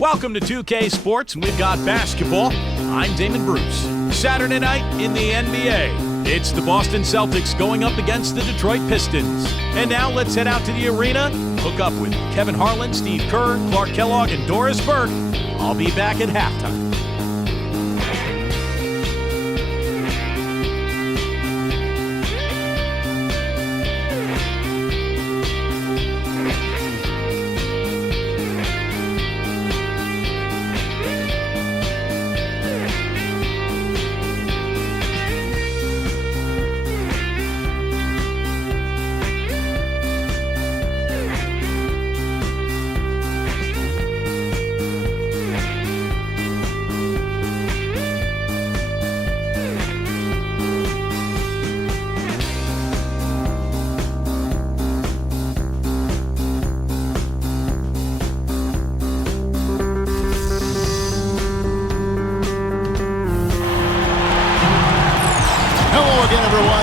Welcome to 2K Sports, and we've got basketball. I'm Damon Bruce. Saturday night in the NBA, it's the Boston Celtics going up against the Detroit Pistons. And now let's head out to the arena, hook up with Kevin Harlan, Steve Kerr, Clark Kellogg, and Doris Burke. I'll be back at halftime.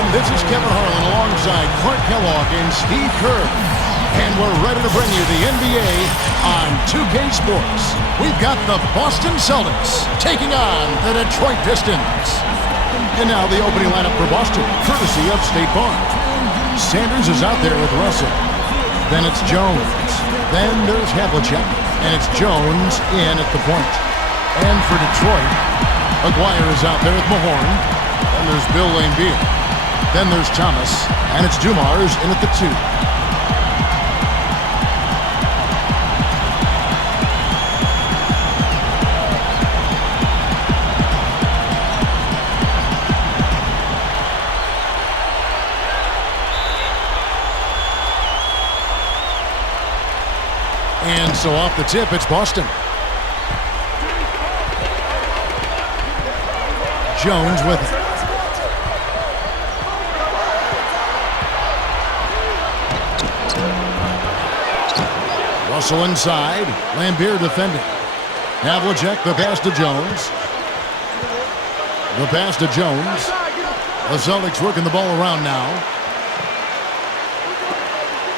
This is Kevin Harlan alongside Clark Kellogg and Steve Kerr. And we're ready to bring you the NBA on 2K Sports. We've got the Boston Celtics taking on the Detroit Pistons. And now the opening lineup for Boston, courtesy of State Farm. Sanders is out there with Russell. Then it's Jones. Then there's Havlicek. And it's Jones in at the point. And for Detroit, Aguirre is out there with Mahorn. And there's Bill Laimbeer. Then there's Thomas, and it's Dumars in at the 2. And so off the tip, it's Boston. Jones with it. Russell inside. Laimbeer defending. Havlicek, the pass to Jones. The pass to Jones. The Celtics working the ball around now.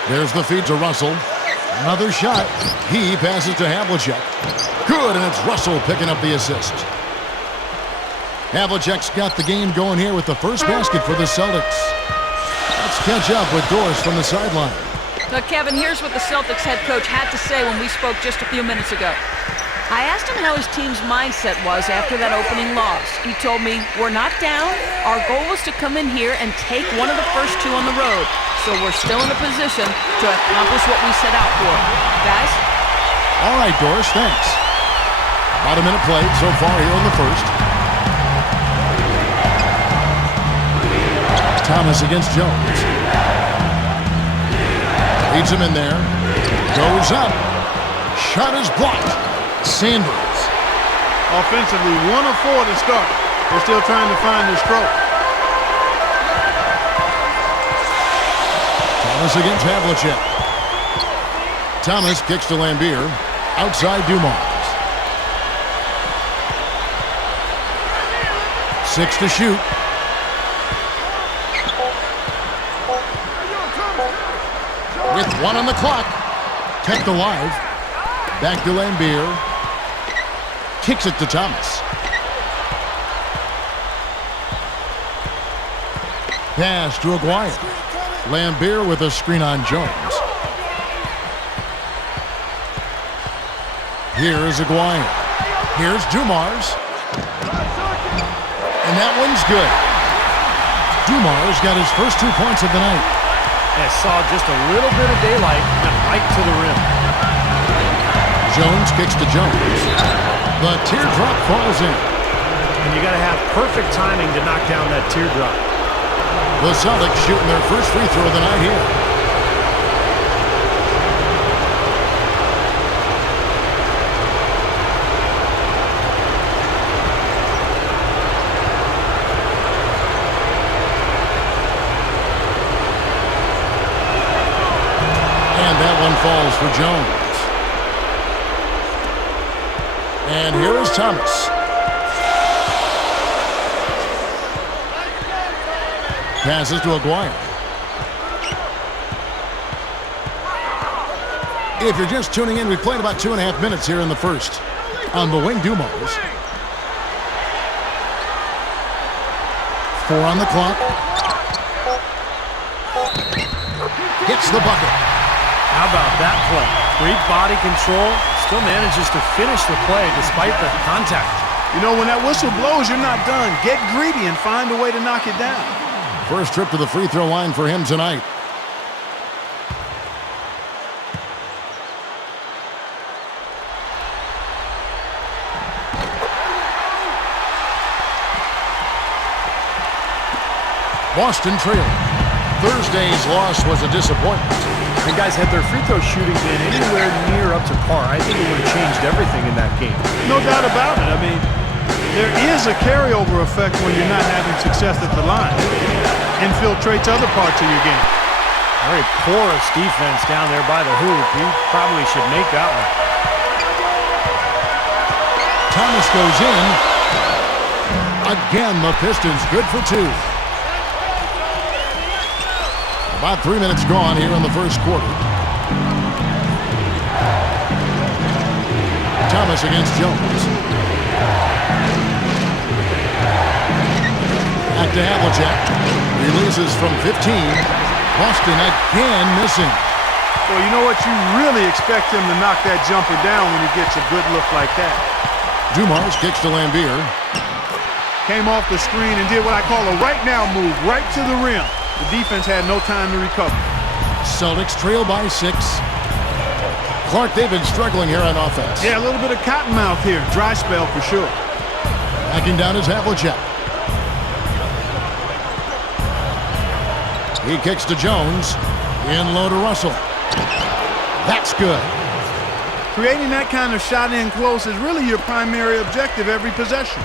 There's the feed to Russell. Another shot. He passes to Havlicek. Good, and it's Russell picking up the assist. Havlicek's got the game going here with the first basket for the Celtics. Let's catch up with Doris from the sideline. Now, Kevin, here's what the Celtics head coach had to say when we spoke just a few minutes ago. I asked him how his team's mindset was after that opening loss. He told me, we're not down. Our goal is to come in here and take one of the first 2 on the road. So we're still in a position to accomplish what we set out for. Guys? All right, Doris, thanks. About a minute played so far here in the first. Thomas against Jones. Leads him in there. Goes up. Shot is blocked. Sanders. Offensively, 1 of 4 to start. They're still trying to find their stroke. Thomas against Havlicek. Thomas kicks to Laimbeer. Outside Dumars. 6 to shoot. With 1 on the clock. Kept alive. Back to Laimbeer. Kicks it to Thomas. Pass to Aguirre. Laimbeer with a screen on Jones. Here is Aguirre. Here's Dumars. And that one's good. Dumars got his first 2 points of the night. And saw just a little bit of daylight and right to the rim. Jones kicks to Jones. The teardrop falls in. And you got to have perfect timing to knock down that teardrop. The Celtics shooting their first free throw of the night here. Falls for Jones. And here is Thomas. Passes to Aguirre. If you're just tuning in, we've played about 2.5 minutes here in the first. On the wing, Dumars. 4 on the clock. Hits the bucket. How about that play? Great body control. Still manages to finish the play despite the contact. You know, when that whistle blows, you're not done. Get greedy and find a way to knock it down. First trip to the free throw line for him tonight. Boston trailing. Thursday's loss was a disappointment. The guys, had their free throw shooting been anywhere near up to par, I think it would have changed everything in that game. No doubt about it. I mean, there is a carryover effect when you're not having success at the line. Infiltrates other parts of your game. Very porous defense down there by the hoop. He probably should make that one. Thomas goes in. Again, the Pistons good for 2. About 3 minutes gone here in the first quarter. Thomas against Jones. Back to Havlicek. Releases from 15. Boston again missing. Well, you know what? You really expect him to knock that jumper down when he gets a good look like that. Dumars kicks to Lambier. Came off the screen and did what I call a right now move, right to the rim. The defense had no time to recover. Celtics trail by 6. Clark, they've been struggling here on offense. Yeah, a little bit of cottonmouth here. Dry spell for sure. Backing down is Havlicek. He kicks to Jones. In low to Russell. That's good. Creating that kind of shot in close is really your primary objective every possession.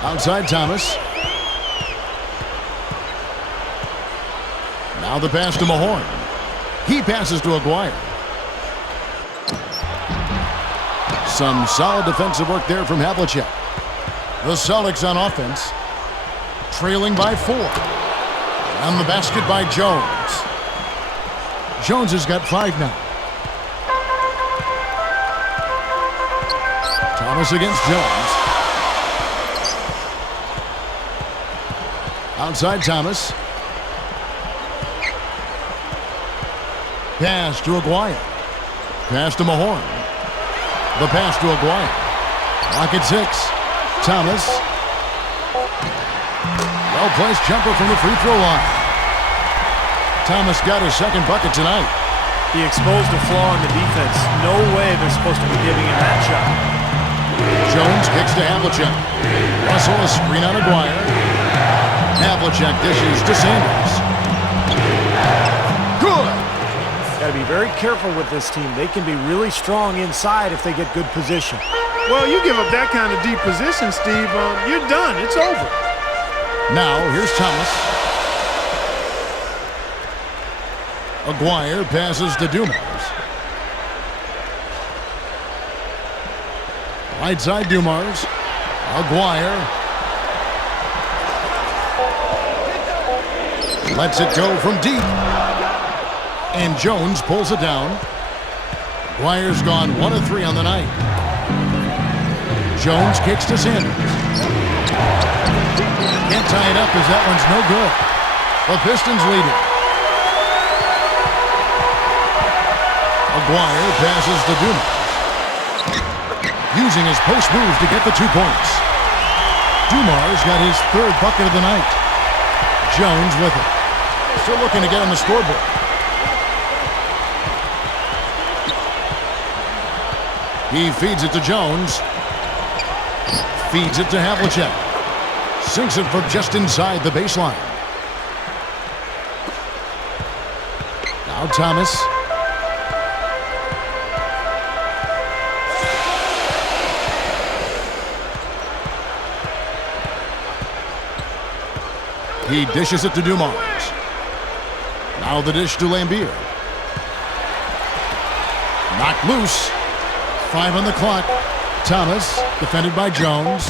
Outside Thomas. Now the pass to Mahorn. He passes to Aguirre. Some solid defensive work there from Havlicek. The Celtics on offense. Trailing by 4. And the basket by Jones. Jones has got 5 now. Thomas against Jones. Outside Thomas. Pass to Aguirre. Pass to Mahorn. The pass to Aguirre. Lock at 6. Thomas. Well-placed jumper from the free throw line. Thomas got his second bucket tonight. He exposed a flaw in the defense. No way they're supposed to be giving him that shot. Jones kicks to Havlicek. Russell a screen on Aguirre. Havlicek dishes to Sanders. Good. Got to be very careful with this team. They can be really strong inside if they get good position. Well, you give up that kind of deep position, Steve, you're done. It's over. Now, here's Thomas. Aguirre passes to Dumars. Right side Dumars. Aguirre. Lets it go from deep. And Jones pulls it down. Aguirre's gone 1 of 3 on the night. Jones kicks to Sanders. Can't tie it up as that one's no good. The Pistons lead it. Aguirre passes to Dumars. Using his post moves to get the 2 points. Dumars got his 3rd bucket of the night. Jones with it. Still looking to get on the scoreboard. He feeds it to Jones. Feeds it to Havlicek. Sinks it from just inside the baseline. Now Thomas. He dishes it to Dumars. Now the dish to Lambier. Knocked loose. 5 on the clock. Thomas, defended by Jones.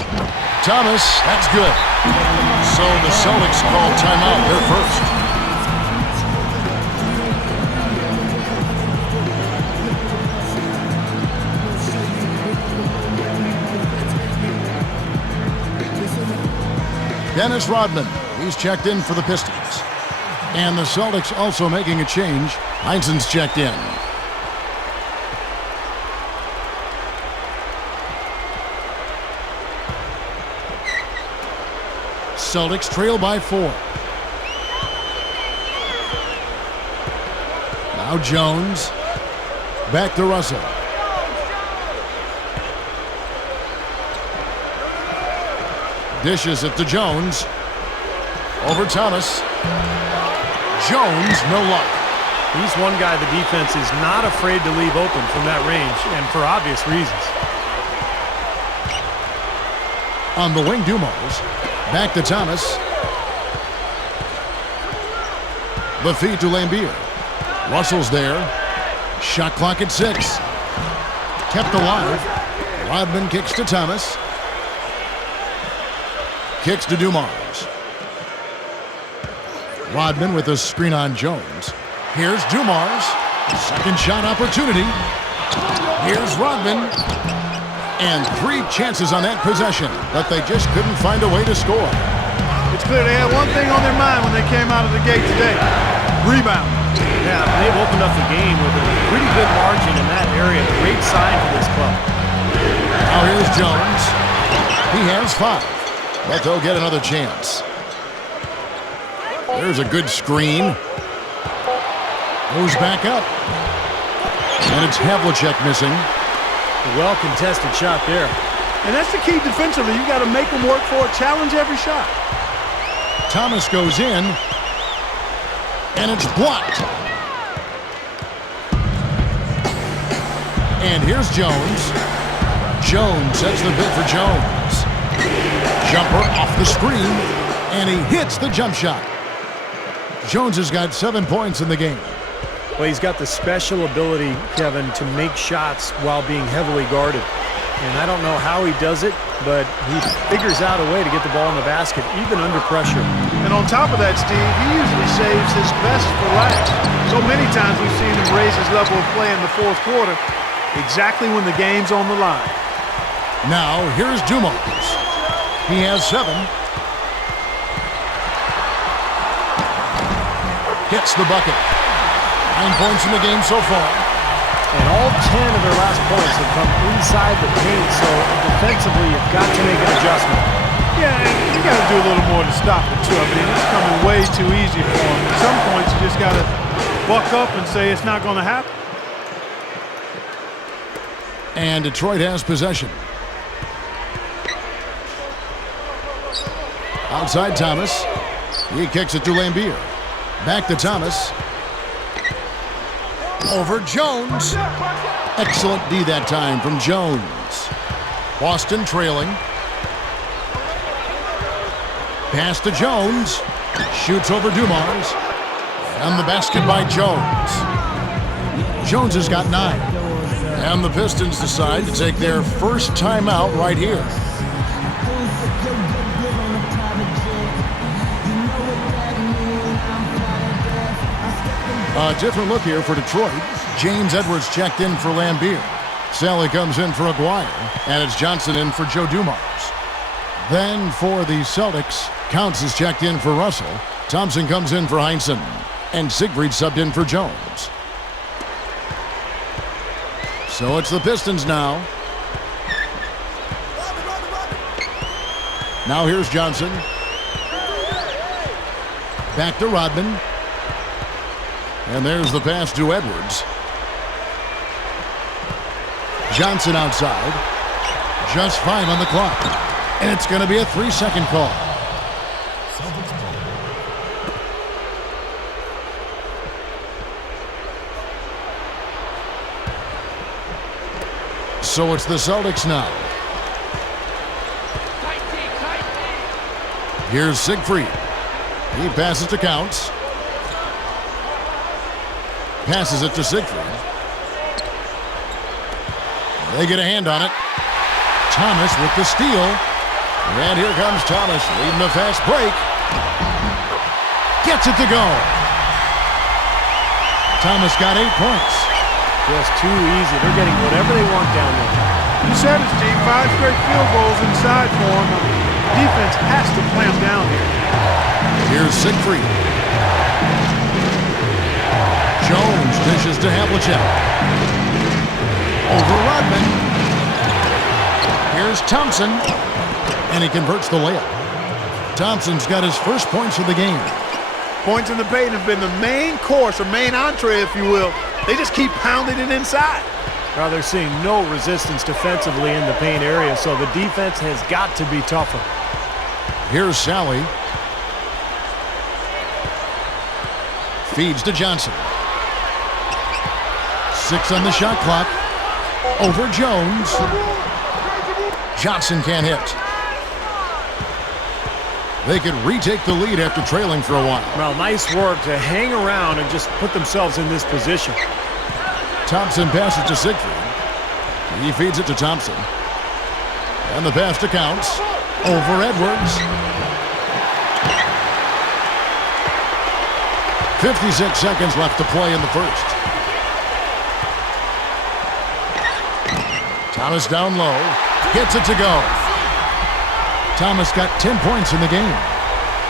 Thomas, that's good. So the Celtics call timeout, their first. Dennis Rodman. He's checked in for the Pistons. And the Celtics also making a change. Heinsohn's checked in. Celtics trail by 4. Now Jones. Back to Russell. Dishes it to Jones. Over Thomas. Jones, no luck. He's one guy the defense is not afraid to leave open from that range, and for obvious reasons. On the wing, Dumars. Back to Thomas. The feed to Lambier. Russell's there. Shot clock at 6. Kept alive. Rodman kicks to Thomas. Kicks to Dumars. Rodman with a screen on Jones. Here's Dumars. Second shot opportunity. Here's Rodman. And 3 chances on that possession, but they just couldn't find a way to score. It's clear they had one thing on their mind when they came out of the gate today. Rebound. Yeah, they've opened up the game with a pretty good margin in that area. Great sign for this club. Now here's Jones. He has 5, but they'll get another chance. There's a good screen. Goes back up. And it's Havlicek missing. Well-contested shot there. And that's the key defensively. You got to make them work for it. Challenge every shot. Thomas goes in. And it's blocked. And here's Jones. Jones sets the bid for Jones. Jumper off the screen. And he hits the jump shot. Jones has got 7 points in the game. Well, he's got the special ability, Kevin, to make shots while being heavily guarded. And I don't know how he does it, but he figures out a way to get the ball in the basket, even under pressure. And on top of that, Steve, he usually saves his best for last. So many times we've seen him raise his level of play in the fourth quarter, exactly when the game's on the line. Now, here's Dumars. He has 7. Hits the bucket. 9 points in the game so far. And all 10 of their last points have come inside the paint, so defensively you've got to make an adjustment. Yeah, and you got to do a little more to stop it, too. I mean, it's coming way too easy for him. At some points, you just got to buck up and say it's not going to happen. And Detroit has possession. Outside Thomas. He kicks it to Lambier. Back to Thomas. Over Jones. Excellent D that time from Jones. Boston trailing. Pass to Jones. Shoots over Dumars. And the basket by Jones. Jones has got 9. And the Pistons decide to take their first timeout right here. A different look here for Detroit. James Edwards checked in for Lambier. Sally comes in for Aguirre, and it's Johnson in for Joe Dumars. Then for the Celtics, Counts is checked in for Russell. Thompson comes in for Heinsohn, and Siegfried subbed in for Jones. So it's the Pistons now. Now here's Johnson. Back to Rodman. And there's the pass to Edwards. Johnson outside. Just 5 on the clock. And it's going to be a 3-second call. So it's the Celtics now. Here's Siegfried. He passes to Counts. Passes it to Siegfried. They get a hand on it. Thomas with the steal. And here comes Thomas leading the fast break. Gets it to go. Thomas got 8 points. Just too easy. They're getting whatever they want down there. You said it, Steve. 5 straight field goals inside for him. Defense has to clamp down here. Here's Siegfried. Jones dishes to Havlicek. Over Rodman. Here's Thompson. And he converts the layup. Thompson's got his first points of the game. Points in the paint have been the main course, or main entree, if you will. They just keep pounding it inside. Well, they're seeing no resistance defensively in the paint area, so the defense has got to be tougher. Here's Sally. Feeds to Johnson. 6 on the shot clock. Over Jones. Johnson can't hit. They could retake the lead after trailing for a while. Well, nice work to hang around and just put themselves in this position. Thompson passes to Siegfried. He feeds it to Thompson. And the pass to Counts. Over Edwards. 56 seconds left to play in the first. Thomas down low. Gets it to go. Thomas got 10 points in the game.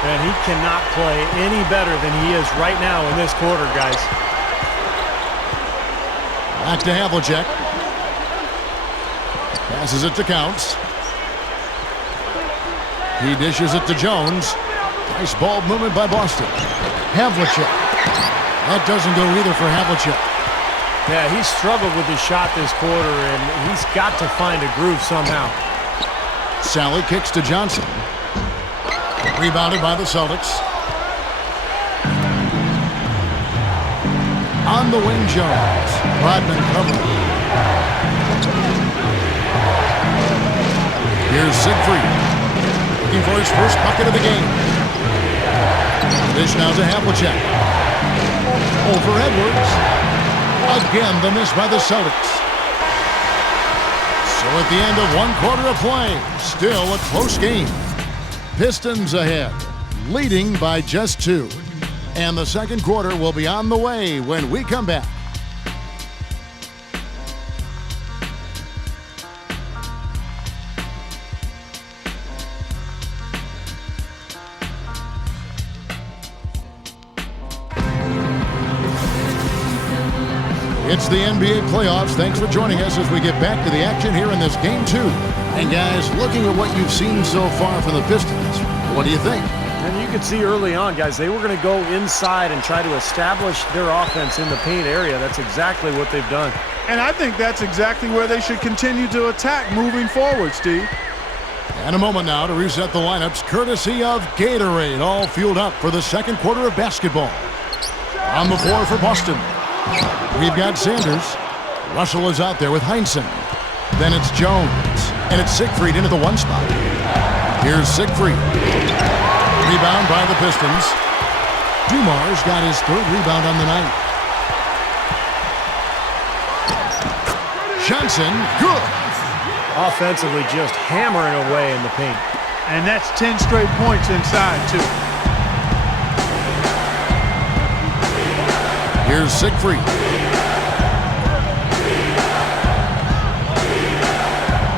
And he cannot play any better than he is right now in this quarter, guys. Back to Havlicek. Passes it to Counts. He dishes it to Jones. Nice ball movement by Boston. Havlicek. That doesn't go either for Havlicek. Yeah, he struggled with his shot this quarter, and he's got to find a groove somehow. Sally kicks to Johnson. Rebounded by the Celtics. On the wing, Jones. Rodman covering. Here's Siegfried. Looking for his first bucket of the game. Dish now to Havlicek. Over Edwards. Again, the miss by the Celtics. So at the end of one quarter of play, still a close game. Pistons ahead, leading by just 2. And the second quarter will be on the way when we come back. It's the NBA playoffs. Thanks for joining us as we get back to the action here in this game 2. And guys, looking at what you've seen so far from the Pistons, what do you think? And you could see early on, guys, they were going to go inside and try to establish their offense in the paint area. That's exactly what they've done. And I think that's exactly where they should continue to attack moving forward, Steve. And a moment now to reset the lineups, courtesy of Gatorade, all fueled up for the second quarter of basketball. On the floor for Boston, we've got Sanders. Russell is out there with Heinsohn. Then it's Jones. And it's Siegfried into the 1 spot. Here's Siegfried. Rebound by the Pistons. Dumar's got his 3rd rebound on the night. Johnson, good. Offensively, just hammering away in the paint. And that's 10 straight points inside, too. Here's Siegfried.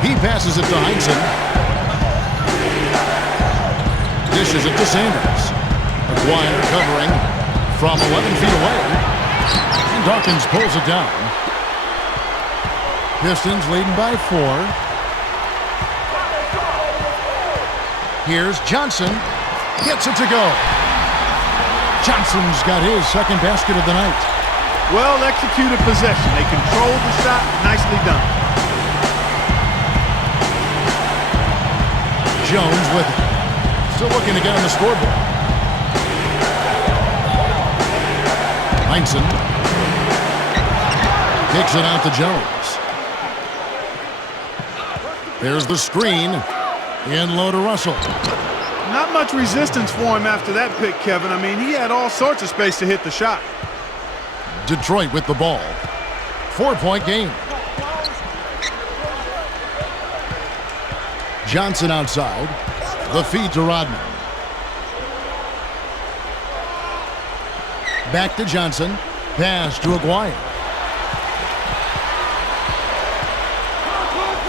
He passes it to Heinsohn. Dishes it to Sanders. McGuire covering from 11 feet away. And Dawkins pulls it down. Pistons leading by 4. Here's Johnson. Gets it to go. Johnson's got his 2nd basket of the night. Well-executed possession. They controlled the shot. Nicely done. Jones with it. Still looking to get on the scoreboard. Heinsohn kicks it out to Jones. There's the screen. In low to Russell. Not much resistance for him after that pick, Kevin. I mean, he had all sorts of space to hit the shot. Detroit with the ball. 4-point game. Johnson outside. The feed to Rodman. Back to Johnson. Pass to Aguirre.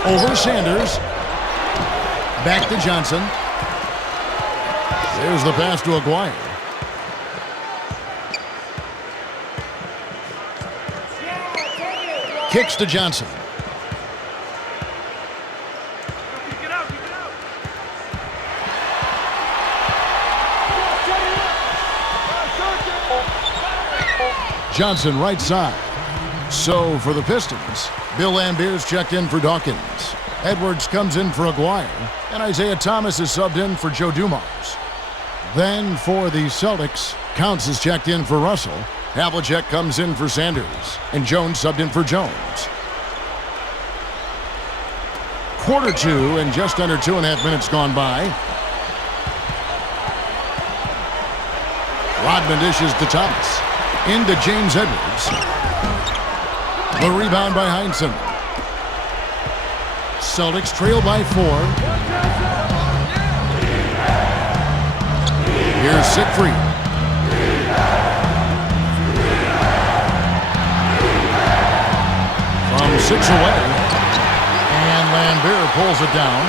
Over Sanders. Back to Johnson. There's the pass to Aguirre. Kicks to Johnson. Johnson right side. So for the Pistons, Bill Lambert's checked in for Dawkins. Edwards comes in for Aguirre, and Isaiah Thomas is subbed in for Joe Dumars. Then for the Celtics, Counts is checked in for Russell. Havlicek comes in for Sanders, and Jones subbed in for Jones. Quarter two, and just under 2.5 minutes gone by. Rodman dishes to Thomas. Into James Edwards. The rebound by Heinsohn. Celtics trail by 4. Here's Siegfried. From 6 away. And Lambert pulls it down.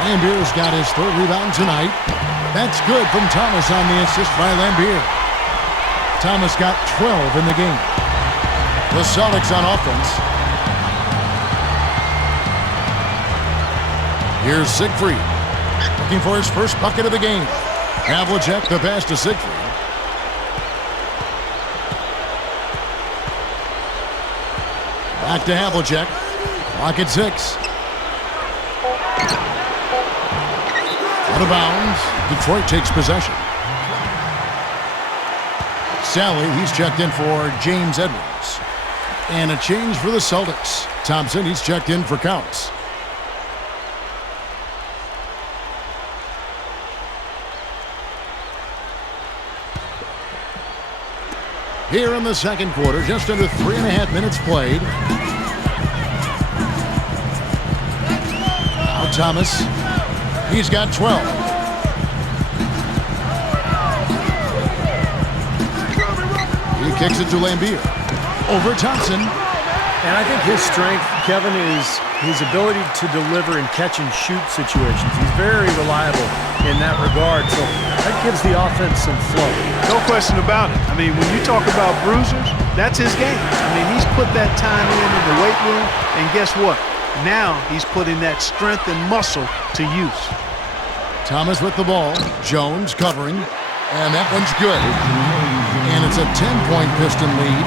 Lambert's got his 3rd rebound tonight. That's good from Thomas on the assist by Lambert. Thomas got 12 in the game. The Celtics on offense. Here's Siegfried. Looking for his first bucket of the game. Havlicek the pass to Siegfried. Back to Havlicek. Clock at 6. Out of bounds. Detroit takes possession. Sally, he's checked in for James Edwards. And a change for the Celtics. Thompson, he's checked in for Counts. Here in the second quarter, just under 3.5 minutes played. Now Thomas, he's got 12. He kicks it to Lambert. Over Thompson. And I think his strength, Kevin, is his ability to deliver in catch-and-shoot situations. He's very reliable in that regard, so that gives the offense some flow. No question about it. I mean, when you talk about bruisers, that's his game. I mean, he's put that time in the weight room, and guess what? Now he's putting that strength and muscle to use. Thomas with the ball. Jones covering. And that one's good. And it's a 10-point Piston lead.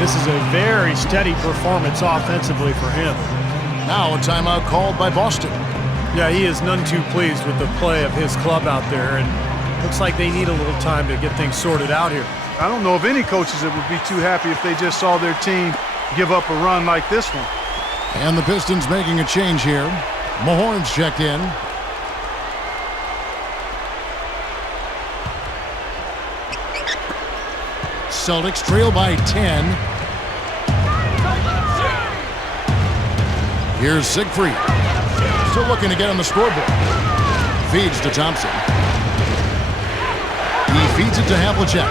This is a very steady performance offensively for him. Now a timeout called by Boston. Yeah, he is none too pleased with the play of his club out there, and looks like they need a little time to get things sorted out here. I don't know of any coaches that would be too happy if they just saw their team give up a run like this one. And the Pistons making a change here. Mahorn's checked in. Celtics trail by 10. Here's Siegfried. Still looking to get on the scoreboard. Feeds to Thompson. He feeds it to Havlicek.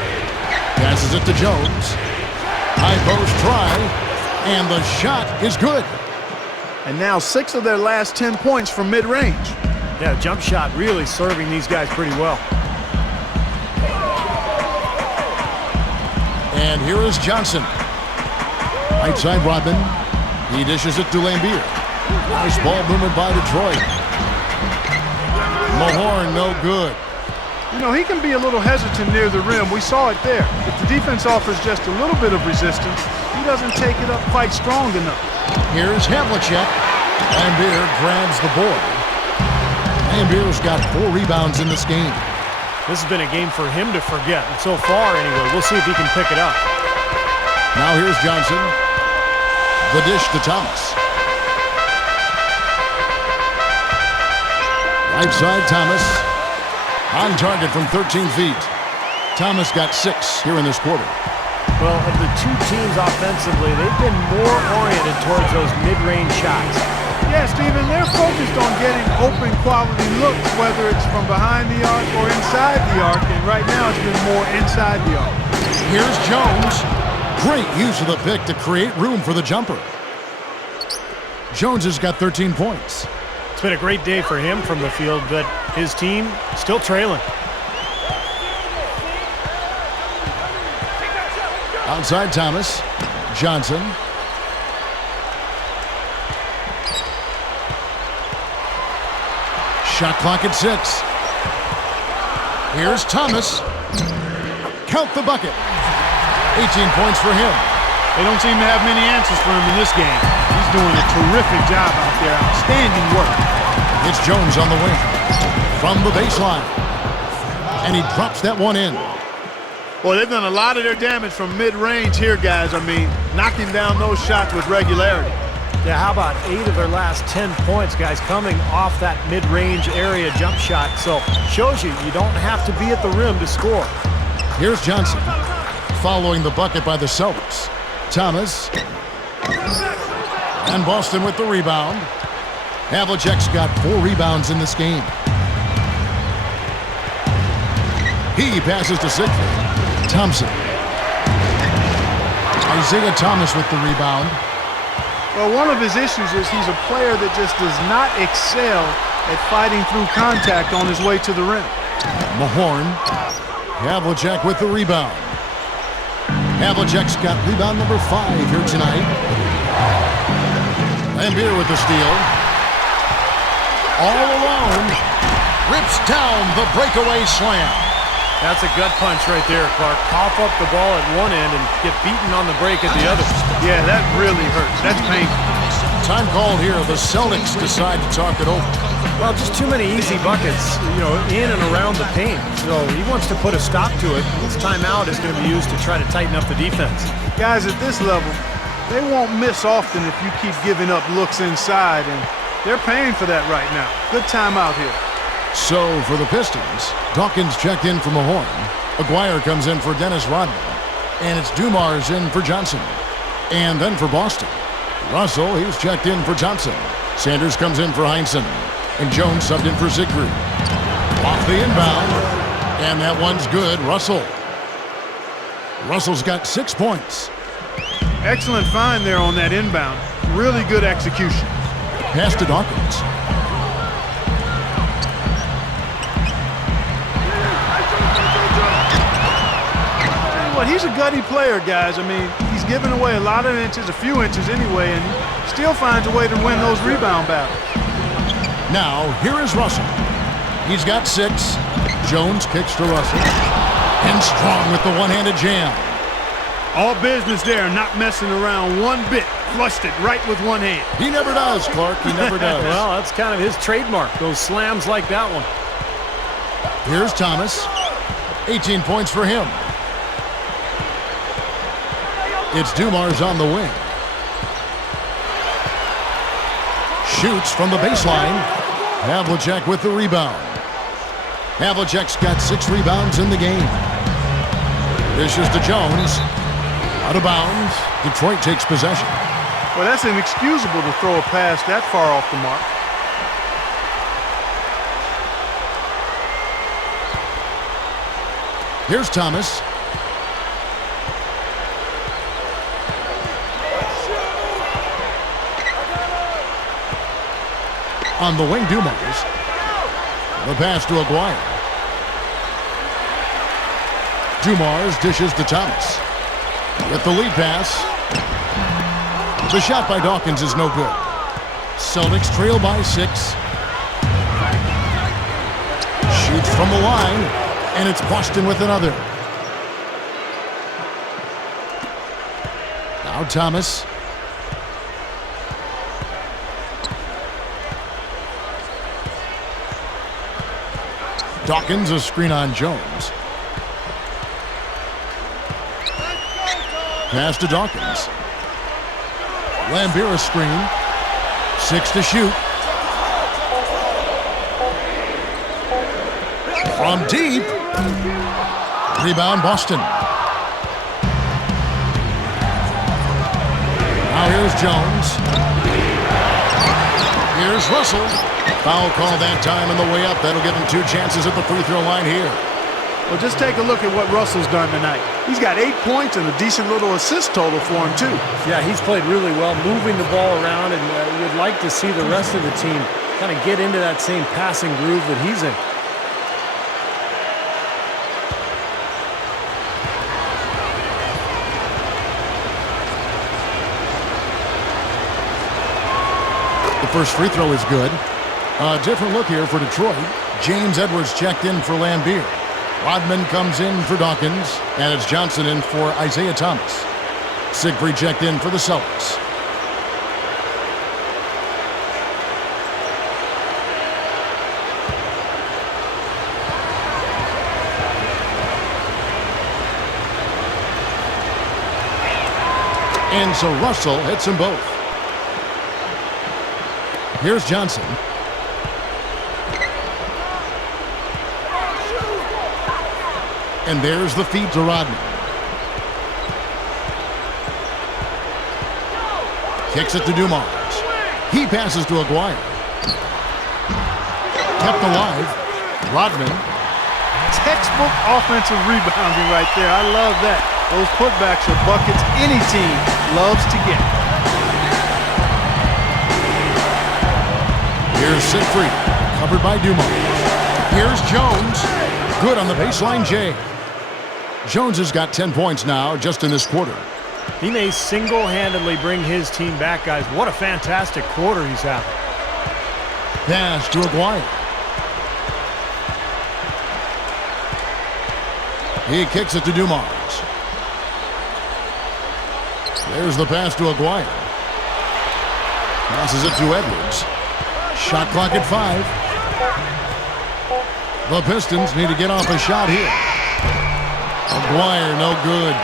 Passes it to Jones. High post try. And the shot is good. And now 6 of their last 10 points from mid-range. Yeah, jump shot really serving these guys pretty well. And here is Johnson. Right side Rodman. He dishes it to Lambert. Nice ball movement by Detroit. Mahorn no good. You know, he can be a little hesitant near the rim. We saw it there. If the defense offers just a little bit of resistance, he doesn't take it up quite strong enough. Here's Havlicek. Lambert grabs the board. Lambert's got 4 rebounds in this game. This has been a game for him to forget. And so far, anyway, we'll see if he can pick it up. Now here's Johnson. The dish to Thomas. Right side, Thomas. On target from 13 feet. Thomas got 6 here in this quarter. Well, of the two teams offensively, they've been more oriented towards those mid-range shots. Yeah, Steven, they're focused on getting open quality looks, whether it's from behind the arc or inside the arc, and right now it's been more inside the arc. Here's Jones. Great use of the pick to create room for the jumper. Jones has got 13 points. It's been a great day for him from the field, but his team still trailing. Outside Thomas. Johnson. Shot clock at 6. Here's Thomas. Count the bucket. 18 points for him. They don't seem to have many answers for him in this game. He's doing a terrific job out there. Outstanding work. It's Jones on the wing. From the baseline. And he drops that one in. Boy, they've done a lot of their damage from mid-range here, guys. I mean, knocking down those shots with regularity. Yeah, how about 8 of their last 10 points, guys, coming off that mid-range area jump shot. So, shows you don't have to be at the rim to score. Here's Johnson. Following the bucket by the Celtics. Thomas. And Boston with the rebound. Havlicek's got 4 rebounds in this game. He passes to Siegfried. Thompson. Isaiah Thomas with the rebound. Well, one of his issues is he's a player that just does not excel at fighting through contact on his way to the rim. Mahorn. Havlicek with the rebound. Havlicek's got rebound number 5 here tonight. Lambier with the steal. All alone. Rips down the breakaway slam. That's a gut punch right there, Clark. Cough up the ball at one end and get beaten on the break at the other. Yeah, that really hurts. That's painful. Time called here. The Celtics decide to talk it over. Well, just too many easy buckets, in and around the paint. So he wants to put a stop to it. This timeout is going to be used to try to tighten up the defense. Guys, at this level, they won't miss often if you keep giving up looks inside, and they're paying for that right now. Good timeout here. So for the Pistons, Dawkins checked in for Mahorn. Aguirre comes in for Dennis Rodman. And it's Dumars in for Johnson. And then for Boston, Russell, he's checked in for Thompson. Sanders comes in for Heinsohn. And Jones subbed in for Siegfried. Off the inbound. And that one's good. Russell's got 6 points. Excellent find there on that inbound. Really good execution. Pass to Dawkins. But he's a gutty player, guys. I mean, he's giving away a lot of inches, a few inches anyway, and he still finds a way to win those rebound battles. Now, here is Russell. He's got 6. Jones kicks to Russell. And strong with the one-handed jam. All business there, not messing around one bit. Flushed it right with one hand. He never does, Clark. He never does. Well, that's kind of his trademark, those slams like that one. Here's Thomas. 18 points for him. It's Dumars on the wing. Shoots from the baseline. Havlicek with the rebound. Havlicek's got 6 rebounds in the game. Dishes to Jones. Out of bounds. Detroit takes possession. Well, that's inexcusable to throw a pass that far off the mark. Here's Thomas. On the wing, Dumars. The pass to Aguirre. Dumars dishes to Thomas. With the lead pass. The shot by Dawkins is no good. Celtics trail by 6. Shoots from the line. And it's Boston with another. Now Thomas. Dawkins, a screen on Jones. Pass to Dawkins. Lambier, a screen. 6 to shoot. From deep. Rebound, Boston. Now here's Jones. Here's Russell. Foul call that time on the way up. That'll give him 2 chances at the free throw line here. Well, just take a look at what Russell's done tonight. He's got 8 points and a decent little assist total for him, too. Yeah, he's played really well, moving the ball around, and you'd like to see the rest of the team kind of get into that same passing groove that he's in. The first free throw is good. A different look here for Detroit. James Edwards checked in for Lambeer. Rodman comes in for Dawkins, and it's Johnson in for Isaiah Thomas. Siegfried checked in for the Celtics. And so Russell hits them both. Here's Johnson. And there's the feed to Rodman. Kicks it to Dumars. He passes to Aguirre. Kept alive. Rodman. Textbook offensive rebounding right there. I love that. Those putbacks are buckets any team loves to get. Here's Siegfried, covered by Dumars. Here's Jones. Good on the baseline, Jay. Jones has got 10 points now just in this quarter. He may single-handedly bring his team back, guys. What a fantastic quarter he's having. Pass to Aguirre. He kicks it to Dumars. There's the pass to Aguirre. Passes it to Edwards. Shot clock at 5. The Pistons need to get off a shot here. Aguirre, no good.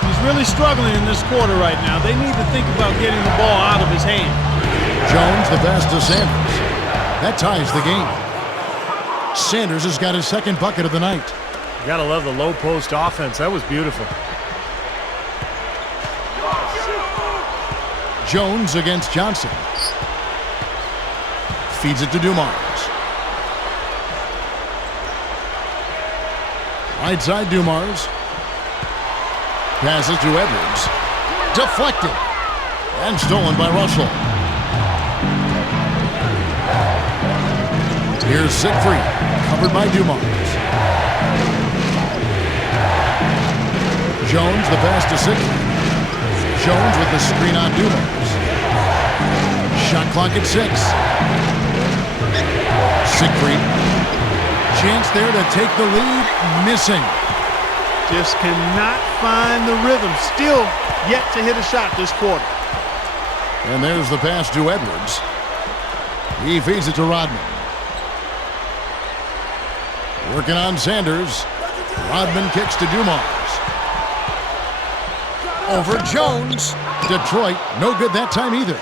He's really struggling in this quarter right now. They need to think about getting the ball out of his hand. Jones, the pass to Sanders. That ties the game. Sanders has got his second bucket of the night. You gotta love the low post offense. That was beautiful. Jones against Johnson. Feeds it to Dumars. Right side Dumars. Passes to Edwards. Deflected. And stolen by Russell. Here's Siegfried. Covered by Dumars. Jones, the pass to Siegfried. Jones with the screen on Dumars. Shot clock at 6. Siegfried. Chance there to take the lead. Missing. Just cannot find the rhythm. Still yet to hit a shot this quarter. And there's the pass to Edwards. He feeds it to Rodman. Working on Sanders. Rodman kicks to Dumars. Over Jones. Detroit, no good that time either.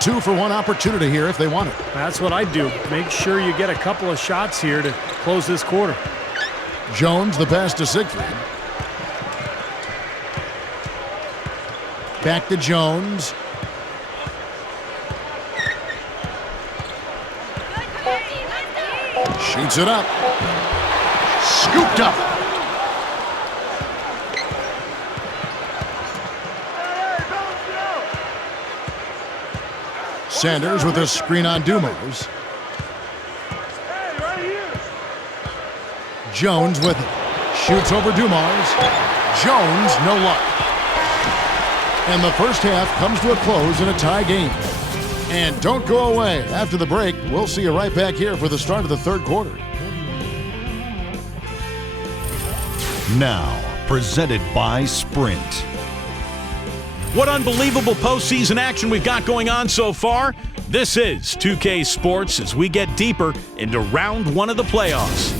2 for 1 opportunity here if they want it. That's what I'd do. Make sure you get a couple of shots here to close this quarter. Jones, the pass to Siegfried. Back to Jones. Shoots it up. Scooped up. Sanders with a screen on Dumars. Jones with it. Shoots over Dumars. Jones, no luck. And the first half comes to a close in a tie game. And don't go away. After the break, we'll see you right back here for the start of the third quarter. Now, presented by Sprint. What unbelievable postseason action we've got going on so far. This is 2K Sports as we get deeper into round 1 of the playoffs.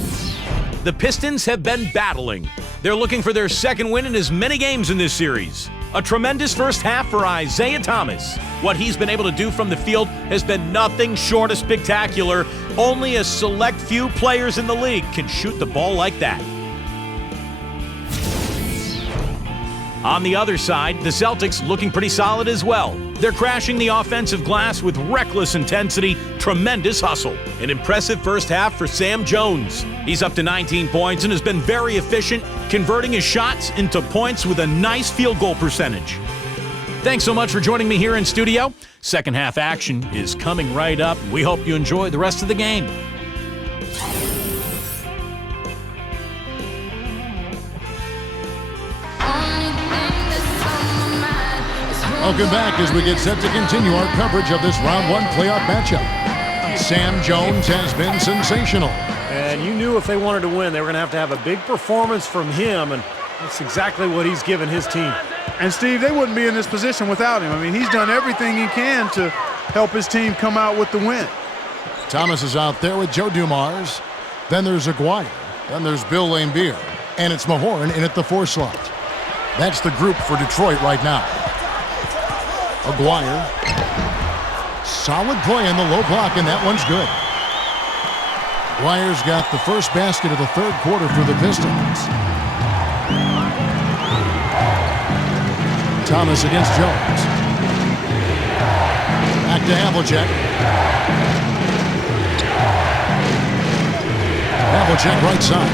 The Pistons have been battling. They're looking for their second win in as many games in this series. A tremendous first half for Isaiah Thomas. What he's been able to do from the field has been nothing short of spectacular. Only a select few players in the league can shoot the ball like that. On the other side, the Celtics looking pretty solid as well. They're crashing the offensive glass with reckless intensity, tremendous hustle. An impressive first half for Sam Jones. He's up to 19 points and has been very efficient, converting his shots into points with a nice field goal percentage. Thanks so much for joining me here in studio. Second half action is coming right up. We hope you enjoy the rest of the game. Welcome back as we get set to continue our coverage of this round one playoff matchup. Sam Jones has been sensational. And you knew if they wanted to win, they were going to have a big performance from him, and that's exactly what he's given his team. And, Steve, they wouldn't be in this position without him. I mean, he's done everything he can to help his team come out with the win. Thomas is out there with Joe Dumars. Then there's Aguirre. Then there's Bill Laimbeer. And it's Mahorn in at the 4 slot. That's the group for Detroit right now. Aguirre. Solid play in the low block, and that one's good. Aguirre's got the first basket of the third quarter for the Pistons. Thomas against Jones. Back to Havlicek. Havlicek right side.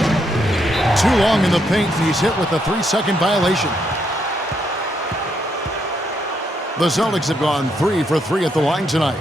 Too long in the paint, and he's hit with a 3-second violation. The Celtics have gone 3 for 3 at the line tonight.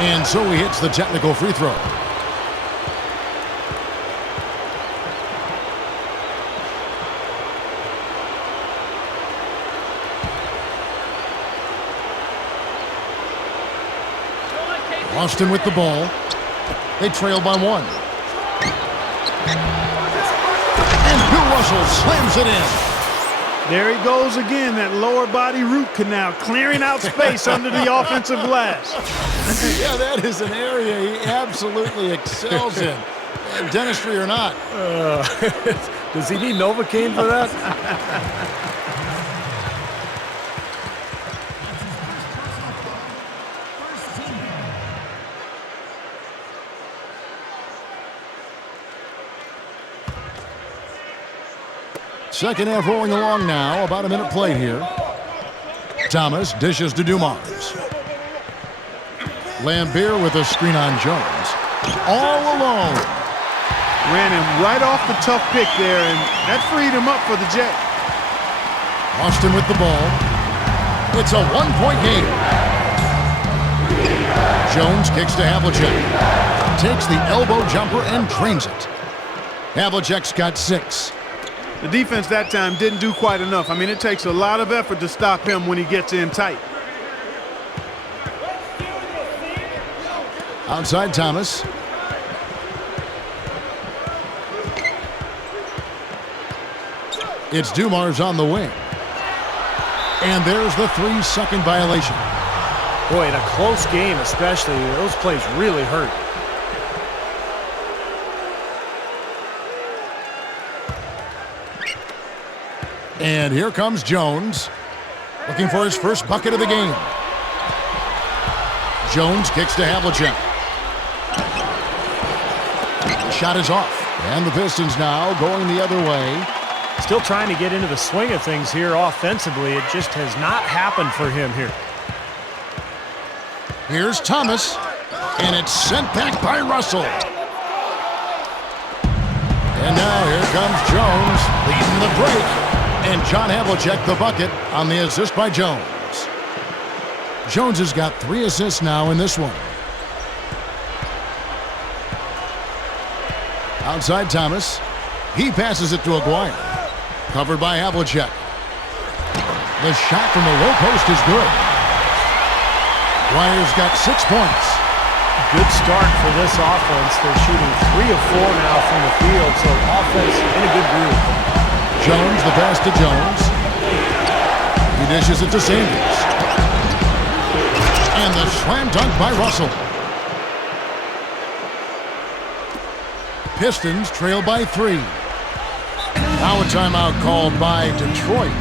And so he hits the technical free throw. Boston with the ball. They trail by 1. And Bill Russell slams it in. There he goes again, that lower body root canal, clearing out space under the offensive glass. Yeah, that is an area he absolutely excels in, dentistry or not. Does he need Novocaine for that? Second half rolling along now. About a minute played here. Thomas dishes to Dumars. Laimbeer with a screen on Jones. All alone. Ran him right off the tough pick there, and that freed him up for the Jet. Austin with the ball. It's a 1-point game. Jones kicks to Havlicek. Takes the elbow jumper and drains it. Havlicek's got 6. The defense that time didn't do quite enough. I mean, it takes a lot of effort to stop him when he gets in tight. Outside Thomas. It's Dumars on the wing. And there's the 3-second violation. Boy, in a close game especially, those plays really hurt. And here comes Jones, looking for his first bucket of the game. Jones kicks to Havlicek. The shot is off, and the Pistons now going the other way. Still trying to get into the swing of things here offensively. It just has not happened for him here. Here's Thomas, and it's sent back by Russell. And now here comes Jones, leading the break. And John Havlicek the bucket on the assist by Jones. Jones has got 3 assists now in this one. Outside Thomas. He passes it to Aguirre. Covered by Havlicek. The shot from the low post is good. Aguirre's got 6 points. Good start for this offense. They're shooting 3 of 4 now from the field, so offense in a good groove. Jones, the pass to Jones. He dishes it to Sanders. And the slam dunk by Russell. Pistons trail by 3. Now a timeout called by Detroit.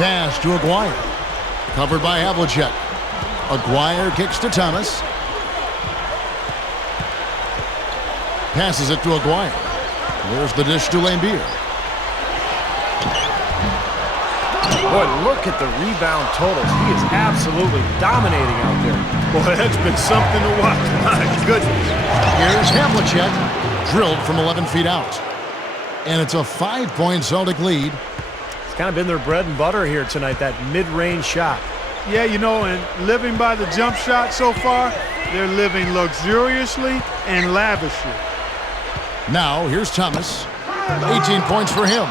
Pass to Aguirre. Covered by Havlicek. Aguirre kicks to Thomas. Passes it to Aguirre. There's the dish to Lambier. Boy, look at the rebound totals. He is absolutely dominating out there. Boy, that's been something to watch. My goodness. Here's Havlicek, drilled from 11 feet out. And it's a 5-point Celtic lead. It's kind of been their bread and butter here tonight, that mid-range shot. Yeah, you know, and living by the jump shot so far, they're living luxuriously and lavishly. Now, here's Thomas. 18 points for him.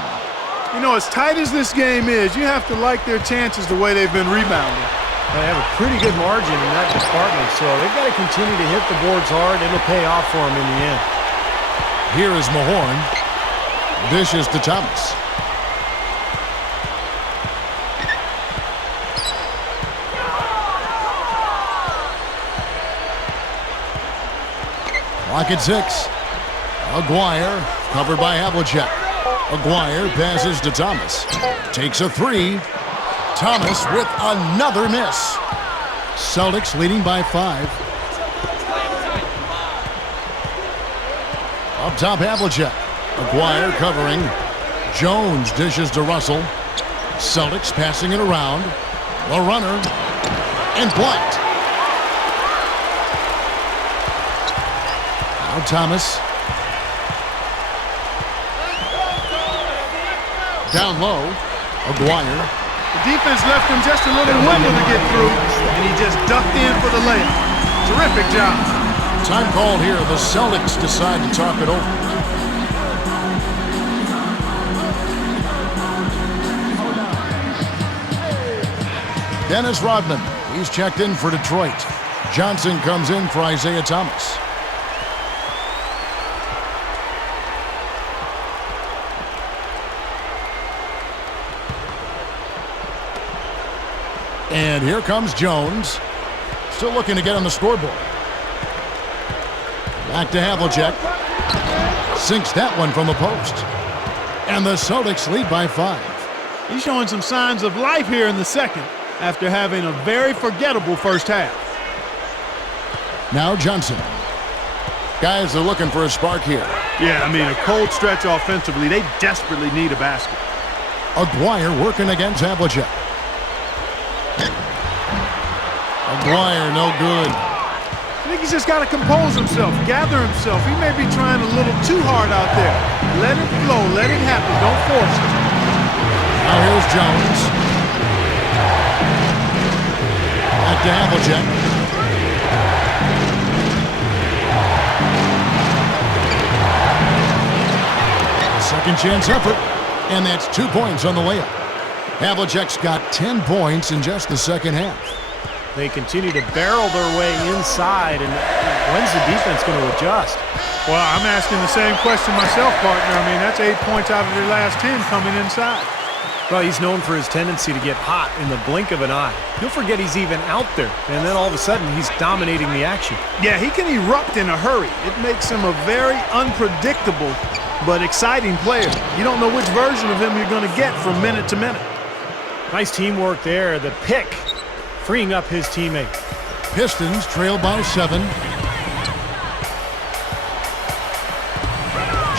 You know, as tight as this game is, you have to like their chances the way they've been rebounding. They have a pretty good margin in that department, so they've got to continue to hit the boards hard. It'll pay off for them in the end. Here is Mahorn. Dishes to Thomas. Clock at 6. Aguirre covered by Havlicek. Aguirre passes to Thomas. Takes a 3. Thomas with another miss. Celtics leading by 5. Up top, Havlicek. Aguirre covering. Jones dishes to Russell. Celtics passing it around. The runner. And blocked. Now Thomas. Down low. Aguirre. The defense left him just a little window to get through, and he just ducked in for the layup. Terrific job. Time called here. The Celtics decide to talk it over. Dennis Rodman. He's checked in for Detroit. Johnson comes in for Isaiah Thomas. And here comes Jones. Still looking to get on the scoreboard. Back to Havlicek. Sinks that one from the post. And the Celtics lead by 5. He's showing some signs of life here in the second after having a very forgettable first half. Now Johnson. Guys are looking for a spark here. Yeah, I mean, a cold stretch offensively. They desperately need a basket. Aguirre working against Havlicek. Aguirre, no good. I think he's just got to compose himself, gather himself. He may be trying a little too hard out there. Let it flow, let it happen, don't force it. Now here's Jones. Back to Havlicek. Second chance effort, and that's 2 points on the layup. Havlicek's got 10 points in just the second half. They continue to barrel their way inside, and when's the defense going to adjust? Well, I'm asking the same question myself, partner. I mean, that's 8 points out of their last 10 coming inside. Well, he's known for his tendency to get hot in the blink of an eye. You'll forget he's even out there, and then all of a sudden he's dominating the action. Yeah, he can erupt in a hurry. It makes him a very unpredictable but exciting player. You don't know which version of him you're going to get from minute to minute. Nice teamwork there. The pick freeing up his teammate. Pistons trail by 7.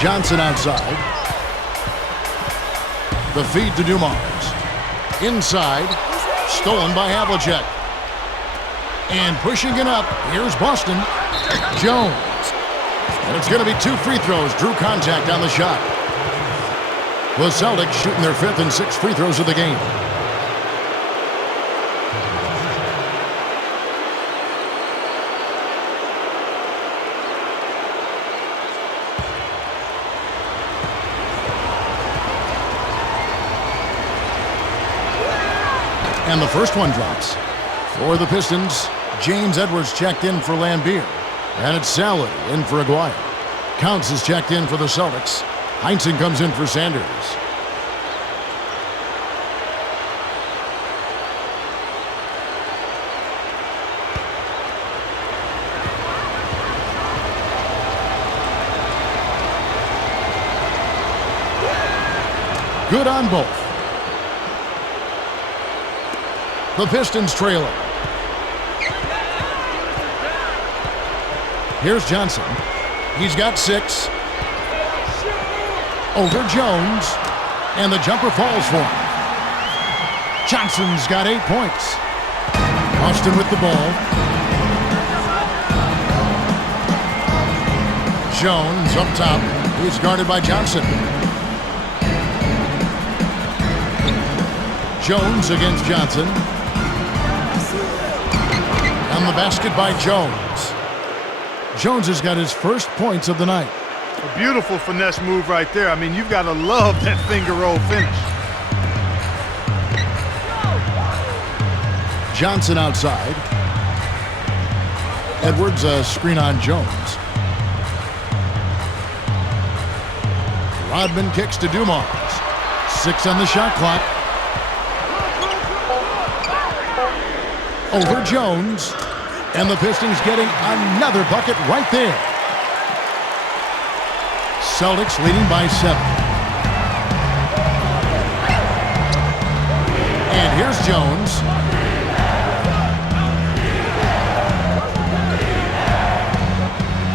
Johnson outside. The feed to Dumars. Inside. Stolen by Havlicek. And pushing it up. Here's Boston. Jones. And it's going to be 2 free throws. Drew contact on the shot. The Celtics shooting their 5th and 6th free throws of the game. And the first one drops. For the Pistons, James Edwards checked in for Lambier. And it's Sally in for Aguirre. Counts is checked in for the Celtics. Heinsohn comes in for Sanders. Good on both. The Pistons trailing. Here's Johnson. He's got 6. Over Jones. And the jumper falls for him. Johnson's got 8 points. Boston with the ball. Jones up top. He's guarded by Johnson. Jones against Johnson. And the basket by Jones. Jones has got his first points of the night. A beautiful finesse move right there. I mean, you've got to love that finger roll finish. Johnson outside. Edwards a screen on Jones. Rodman kicks to Dumars. 6 on the shot clock. Over Jones. And the Pistons getting another bucket right there. Celtics leading by 7. And here's Jones.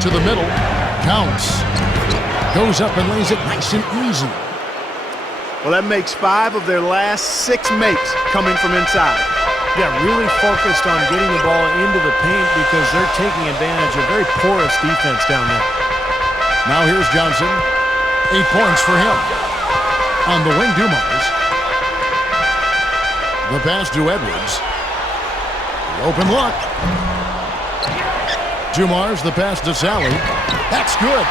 To the middle. Counts. Goes up and lays it nice and easy. Well, that makes 5 of their last 6 makes coming from inside. Yeah, really focused on getting the ball into the paint because they're taking advantage of very porous defense down there. Now here's Johnson. 8 points for him. On the wing, Dumars. The pass to Edwards. The open look. Dumars, the pass to Sally. That's good.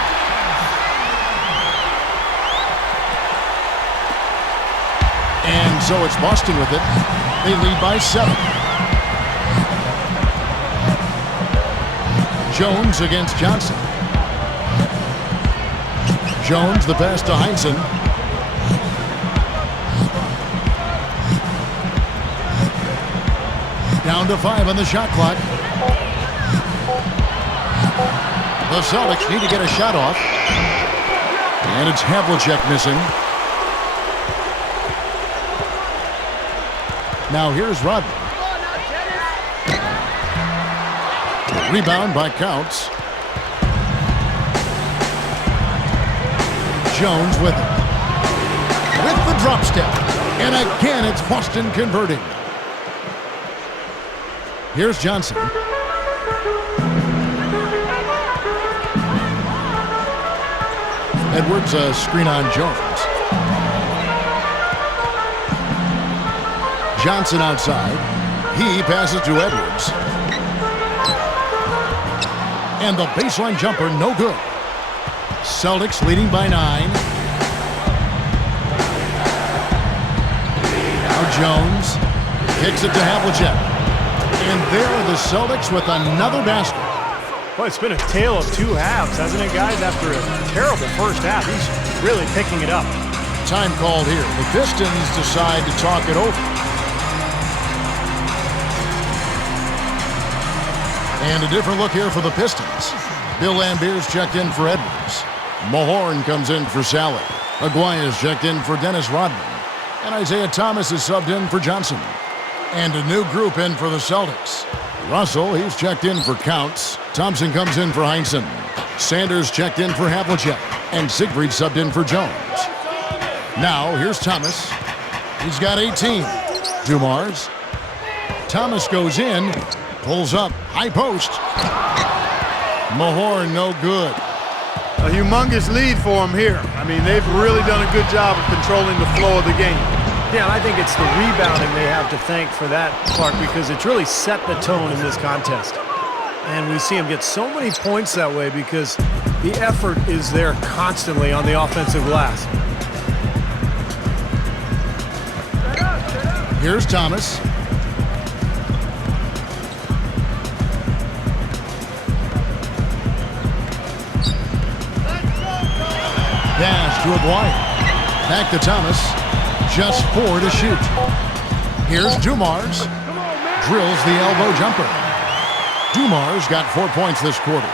And so it's Boston with it. They lead by 7. Jones against Johnson. Jones, the pass to Heinsohn. Down to 5 on the shot clock. The Celtics need to get a shot off. And it's Havlicek missing. Now here's Rodman. Rebound by Counts. Jones with it. With the drop step. And again, it's Boston converting. Here's Johnson. Edwards a screen on Jones. Johnson outside. He passes to Edwards. And the baseline jumper, no good. Celtics leading by 9. Now Jones kicks it to Havlicek. And there are the Celtics with another basket. Well, it's been a tale of 2 halves, hasn't it, guys? After a terrible first half, he's really picking it up. Time called here. The Pistons decide to talk it over. And a different look here for the Pistons. Bill Lambier's checked in for Edwards. Mahorn comes in for Sally. Aguaya's checked in for Dennis Rodman. And Isaiah Thomas is subbed in for Johnson. And a new group in for the Celtics. Russell, he's checked in for Counts. Thompson comes in for Heinsohn. Sanders checked in for Havlicek. And Siegfried subbed in for Jones. Now, here's Thomas. He's got 18. Dumars. Thomas goes in. Pulls up. High post. Mahorn, no good. A humongous lead for him here. I mean, they've really done a good job of controlling the flow of the game. Yeah, and I think it's the rebounding they have to thank for that, Clark, because it's really set the tone in this contest. And we see him get so many points that way because the effort is there constantly on the offensive glass. Here's Thomas. Pass to Aguaya. Back to Thomas. Just 4 to shoot. Here's Dumars. Drills the elbow jumper. Dumars got 4 points this quarter.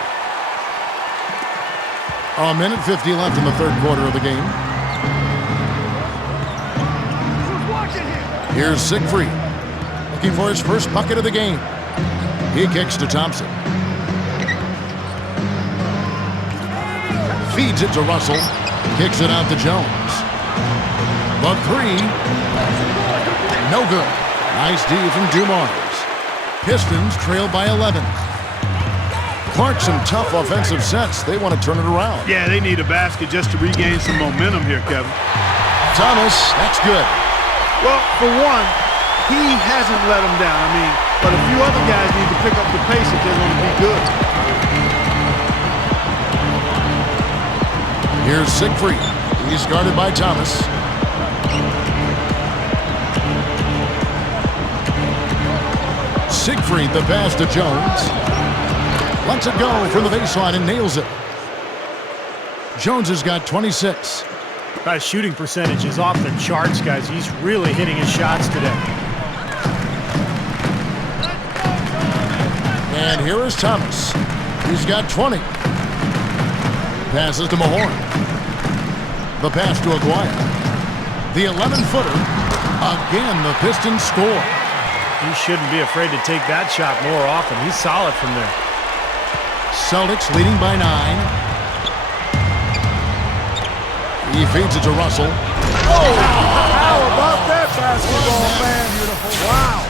A minute 50 left in the third quarter of the game. Here's Siegfried. looking for his first bucket of the game. He kicks to Thompson. Feeds it to Russell. Kicks it out to Jones. The three. No good. Nice D from Dumars. Pistons trail by 11. Clark, some tough offensive sets. They want to turn it around. Yeah, they need a basket just to regain some momentum here, Kevin. Thomas, that's good. Well, for one, he hasn't let them down. I mean, but a few other guys need to pick up the pace if they're going to be good. Here's Siegfried. He's guarded by Thomas. Siegfried, the pass to Jones. Lets it go from the baseline and nails it. Jones has got 26. His shooting percentage is off the charts, guys. He's really hitting his shots today. And here is Thomas. He's got 20. Passes to Mahorn. The pass to Aguirre. The 11-footer. Again, the Pistons score. He shouldn't be afraid to take that shot more often. He's solid from there. Celtics leading by 9. He feeds it to Russell. Oh, how about that basketball, man? Beautiful. Wow.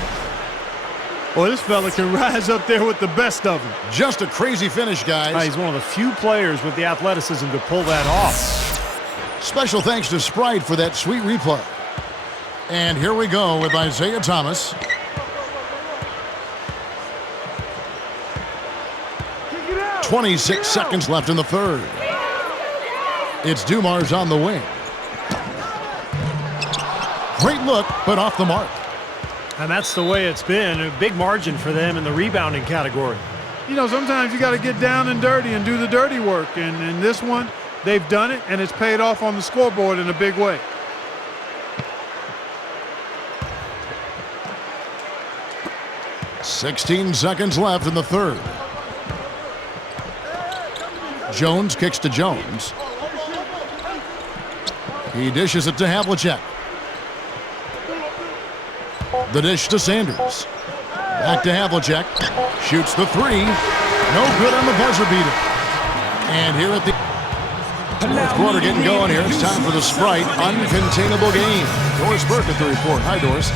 Boy, this fella can rise up there with the best of them. Just a crazy finish, guys. He's one of the few players with the athleticism to pull that off. Special thanks to Sprite for that sweet replay. And here we go with Isaiah Thomas. .26 seconds left in the third. It's Dumars on the wing. Great look, but off the mark. And that's the way it's been. A big margin for them in the rebounding category. You know, sometimes you got to get down and dirty and do the dirty work. And in this one, they've done it, and it's paid off on the scoreboard in a big way. .16 seconds left in the third. Jones kicks to Jones. He dishes it to Havlicek. The dish to Sanders. Back to Havlicek. Shoots the three. No good on the buzzer beater. And here at the fourth quarter getting going here. It's time for the Sprite Uncontainable Game. Doris Burke at the report. Hi, Doris.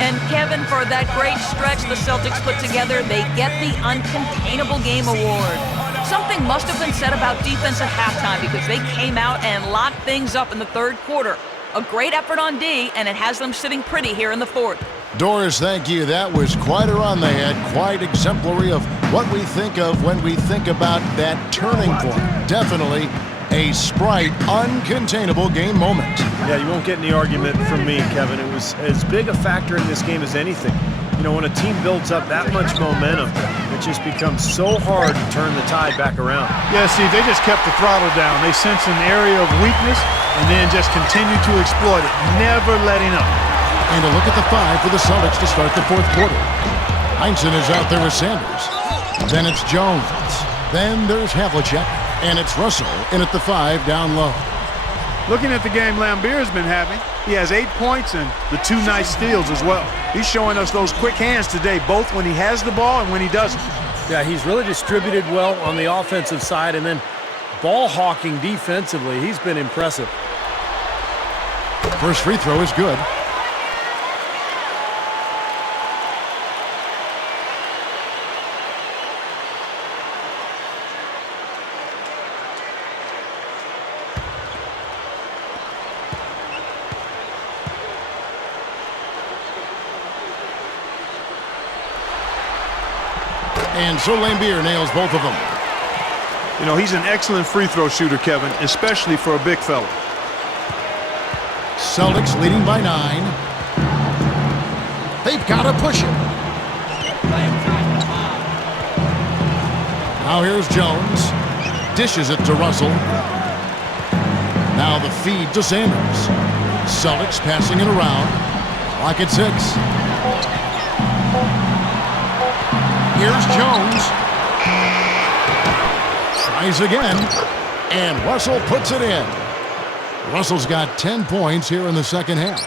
And Kevin, for that great stretch the Celtics put together, they get the Uncontainable Game Award. Something must have been said about defense at halftime because they came out and locked things up in the third quarter. A great effort on D, and it has them sitting pretty here in the fourth. Doris, thank you. That was quite a run they had. Quite exemplary of what we think of when we think about that turning point. Definitely a Sprite Uncontainable Game moment. Yeah, you won't get any argument from me, Kevin. It was as big a factor in this game as anything. You know, when a team builds up that much momentum, it just becomes so hard to turn the tide back around. Yeah, see, they just kept the throttle down. They sensed an area of weakness and then just continued to exploit it, never letting up. And a look at the 5 for the Celtics to start the fourth quarter. Heinsohn is out there with Sanders. Then it's Jones. Then there's Havlicek. And it's Russell in at the 5 down low. Looking at the game Lambier's been having, he has 8 points and the 2 nice steals as well. He's showing us those quick hands today, both when he has the ball and when he doesn't. Yeah, he's really distributed well on the offensive side, and then ball hawking defensively. He's been impressive. First free throw is good. And so Lambier nails both of them. You know, he's an excellent free throw shooter, Kevin, especially for a big fella. Celtics leading by 9. They've got to push it. Now here's Jones. Dishes it to Russell. Now the feed to Sanders. Celtics passing it around. Clock at 6. Here's Jones. Tries again. And Russell puts it in. Russell's got 10 points here in the second half.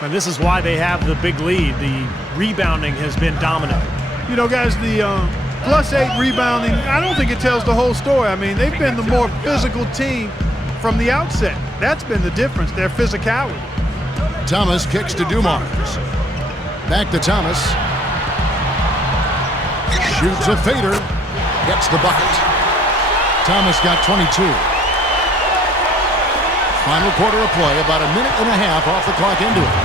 And this is why they have the big lead. The rebounding has been dominant. You know, guys, the +8 rebounding, I don't think it tells the whole story. I mean, they've been the more physical team from the outset. That's been the difference, their physicality. Thomas kicks to Dumars. Back to Thomas. Shoots a fader. Gets the bucket. Thomas got 22. Final quarter of play, about a minute and a half off the clock into it.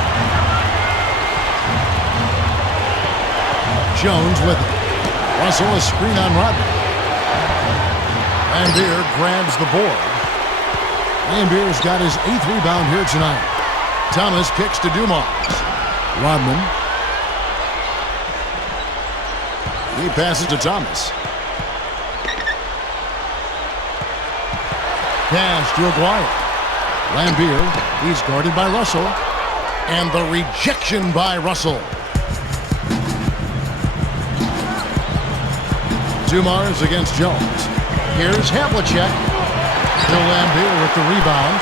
Jones with it. Russell a screen on Rodman. Lambier grabs the board. Lambier's got his 8th rebound here tonight. Thomas kicks to Dumars. Rodman. He passes to Thomas. Pass to Aguirre. Lambier, he's guarded by Russell. And the rejection by Russell. Dumars against Jones. Here's Havlicek. Bill Lambier with the rebound.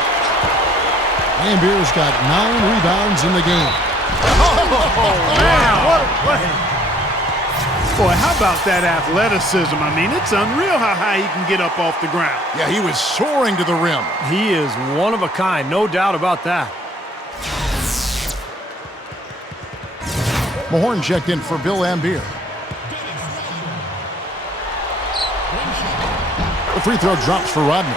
Lambier's got 9 rebounds in the game. Oh, man, what a play. Boy, how about that athleticism? I mean, it's unreal how high he can get up off the ground. Yeah, he was soaring to the rim. He is one of a kind, no doubt about that. Mahorn checked in for Bill Lambier. The free throw drops for Rodman.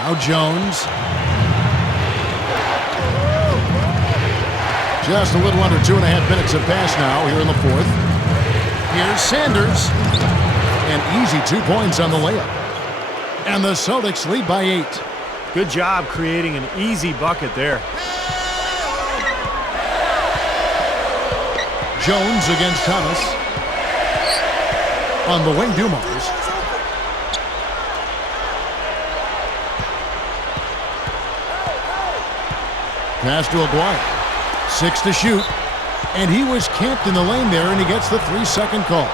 Now Jones. Just a little under 2.5 minutes have passed now here in the 4th. Here's Sanders. An easy 2 points on the layup. And the Celtics lead by 8. Good job creating an easy bucket there. Jones against Thomas. On the wing, Dumars. Pass to Aguirre. 6 to shoot. And he was camped in the lane there, and he gets the 3-second call.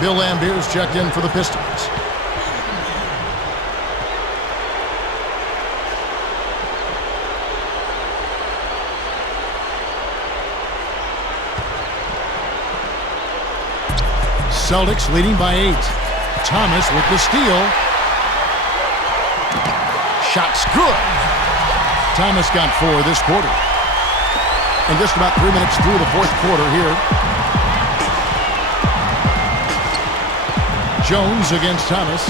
Bill Lambier's checked in for the Pistons. Celtics leading by 8. Thomas with the steal. Shot's good. Thomas got 4 this quarter. And just about 3 minutes through the 4th quarter here. Jones against Thomas.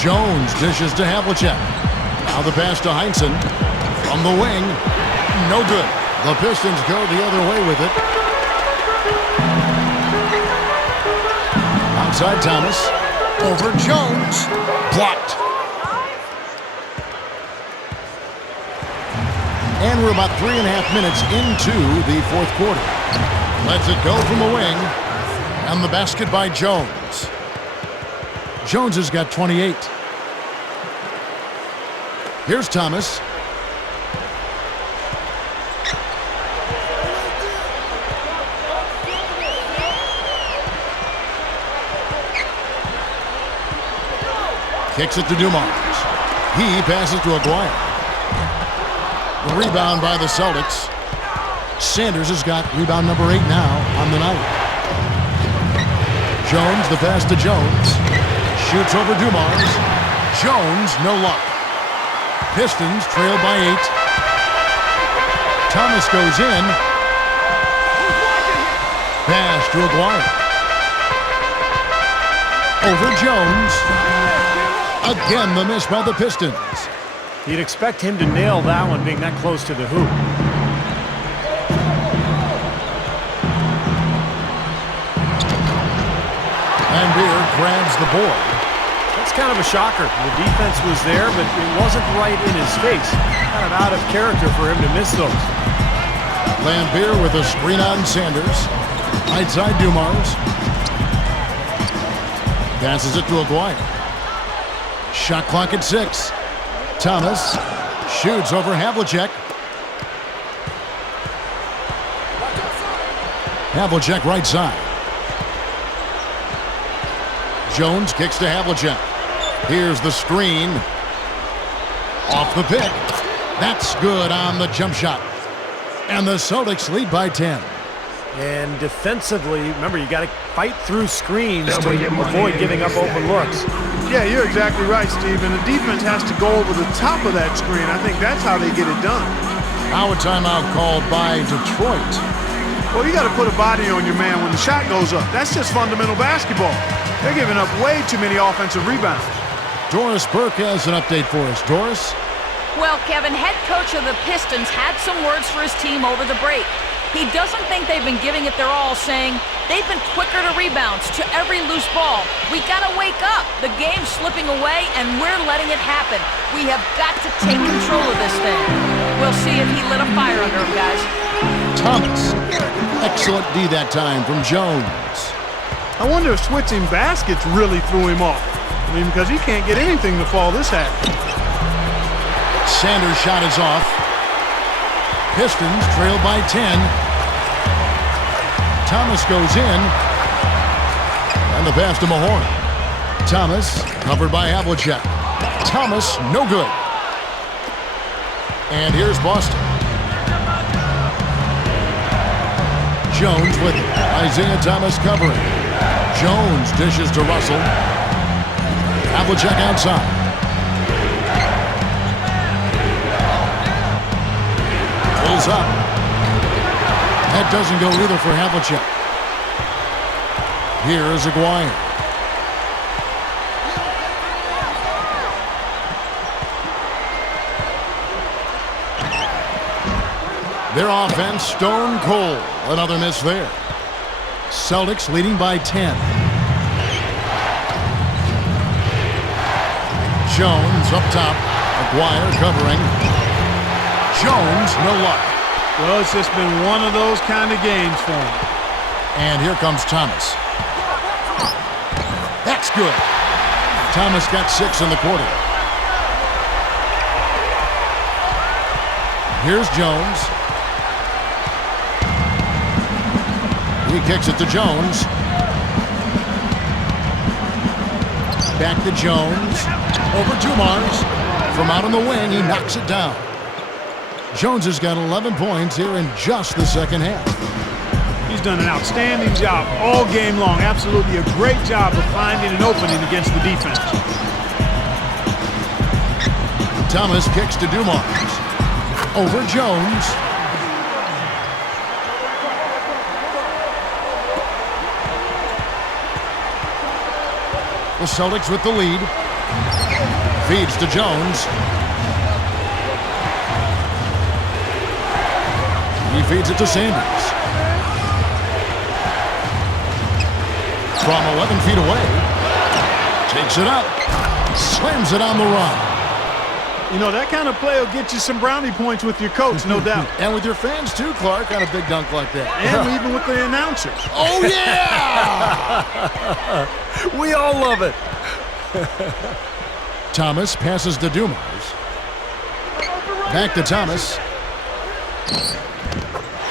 Jones dishes to Havlicek. Now the pass to Heinsohn. From the wing. No good. The Pistons go the other way with it. Outside Thomas. Over Jones. Blocked. And we're about 3.5 minutes into the 4th quarter. Lets it go from the wing. And the basket by Jones. Jones has got 28. Here's Thomas. Kicks it to Dumars. He passes to Aguirre. The rebound by the Celtics. Sanders has got rebound number 8 now on the night. Jones, the pass to Jones. Shoots over Dumars. Jones, no luck. Pistons trail by 8. Thomas goes in. Pass to Aguirre. Over Jones. Again, the miss by the Pistons. You'd expect him to nail that one being that close to the hoop. Lambier grabs the board. That's kind of a shocker. The defense was there, but it wasn't right in his face. Kind of out of character for him to miss those. Lambier with a screen on Sanders. Right side Dumars. Passes it to Aguirre. Shot clock at 6. Thomas shoots over Havlicek. Havlicek right side. Jones kicks to Havlicek. Here's the screen. Off the pick. That's good on the jump shot. And the Celtics lead by 10. And defensively, remember, you got to fight through screens to avoid giving up open looks. Yeah, you're exactly right, Steve. And the defense has to go over the top of that screen. I think that's how they get it done. Now a timeout called by Detroit. Well, you got to put a body on your man when the shot goes up. That's just fundamental basketball. They're giving up way too many offensive rebounds. Doris Burke has an update for us. Doris? Well, Kevin, head coach of the Pistons had some words for his team over the break. He doesn't think they've been giving it their all, saying they've been quicker to rebounds, to every loose ball. We gotta wake up. The game's slipping away, and we're letting it happen. We have got to take control of this thing. We'll see if he lit a fire under him, guys. Thomas. Excellent D that time from Jones. I wonder if switching baskets really threw him off. I mean, because he can't get anything to fall this half. Sanders' shot is off. Pistons trail by 10. Thomas goes in. And the pass to Mahorn. Thomas covered by Havlicek. Thomas, no good. And here's Boston. Jones with it. Isaiah Thomas covering. Jones dishes to Russell. Havlicek outside. Pulls up. That doesn't go either for Havlicek. Here's Aguirre. Their offense stone cold. Another miss there. Celtics leading by 10. Jones up top. Aguirre covering. Jones, no luck. Well, it's just been one of those kind of games for him. And here comes Thomas. That's good. Thomas got 6 in the quarter. Here's Jones. He kicks it to Jones. Back to Jones. Over Dumars. From out on the wing, he knocks it down. Jones has got 11 points here in just the second half. He's done an outstanding job all game long. Absolutely a great job of finding an opening against the defense. Thomas kicks to Dumars. Over Jones. The Celtics with the lead. Feeds to Jones. He feeds it to Sanders. From 11 feet away. Takes it up. Slams it on the run. You know, that kind of play will get you some brownie points with your coach, no doubt. And with your fans too, Clark, on a big dunk like that. And even with the announcers. Oh, yeah! We all love it. Thomas passes to Dumars. Back to Thomas.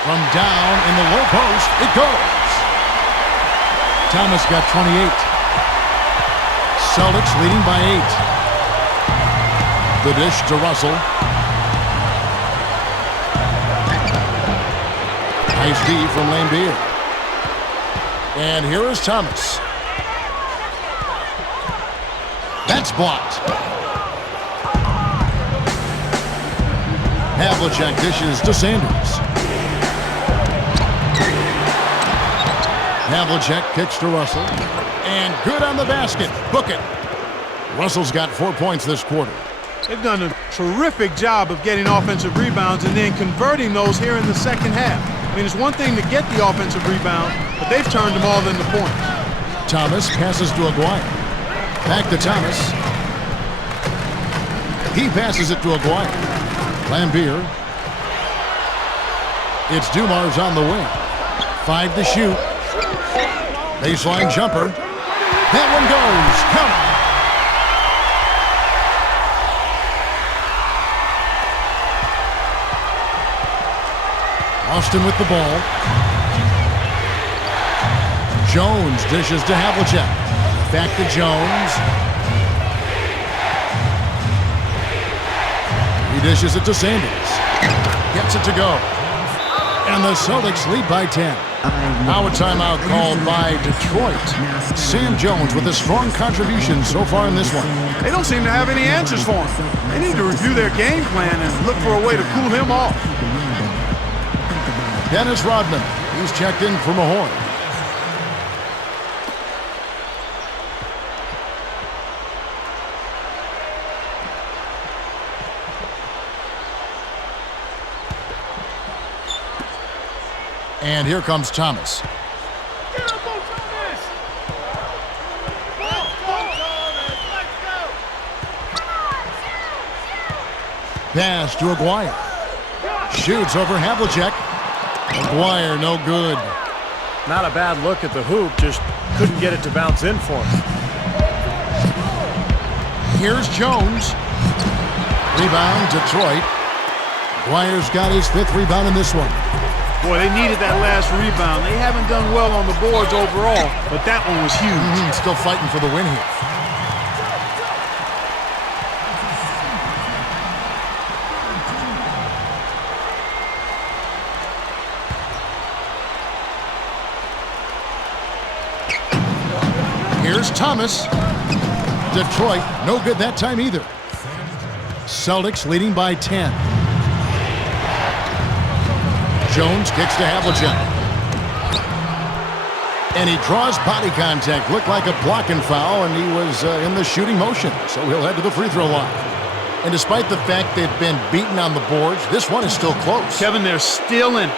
From down in the low post, it goes. Thomas got 28. Celtics leading by 8. The dish to Russell. Nice D from Lambeer. And here is Thomas. That's blocked. Havlicek dishes to Sanders. Havlicek kicks to Russell. And good on the basket. Book it. Russell's got 4 points this quarter. They've done a terrific job of getting offensive rebounds and then converting those here in the second half. I mean, it's one thing to get the offensive rebound, but they've turned them all into points. Thomas passes to Aguirre. Back to Thomas. He passes it to Aguirre. Lambeer. It's Dumars on the wing. 5 to shoot. Baseline jumper. That one goes. Count. Austin with the ball. Jones dishes to Havlicek. Back to Jones. He dishes it to Sanders. Gets it to go. And the Celtics lead by 10. Now a timeout called by Detroit. Sam Jones with a strong contribution so far in this one. They don't seem to have any answers for him. They need to review their game plan and look for a way to cool him off. Dennis Rodman. He's checked in for Mahorn. And here comes Thomas. Pass to Aguirre. Shoots over Havlicek. Aguirre, no good. Not a bad look at the hoop, just couldn't get it to bounce in for him. Here's Jones. Rebound, Detroit. Aguirre's got his 5th rebound in this one. Boy, they needed that last rebound. They haven't done well on the boards overall, but that one was huge. Still fighting for the win here. Here's Thomas. Detroit, no good that time either. Celtics leading by 10. Jones kicks to Havlicek. And he draws body contact. Looked like a blocking foul, and he was in the shooting motion. So he'll head to the free throw line. And despite the fact they've been beaten on the boards, this one is still close. Kevin, they're still in it.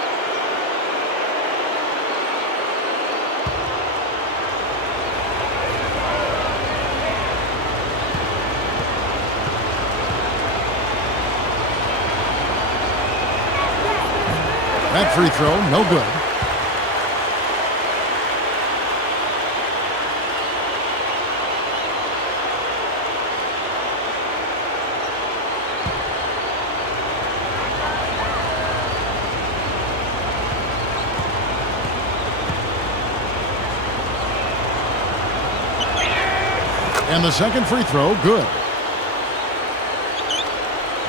That free throw, no good. And the second free throw, good.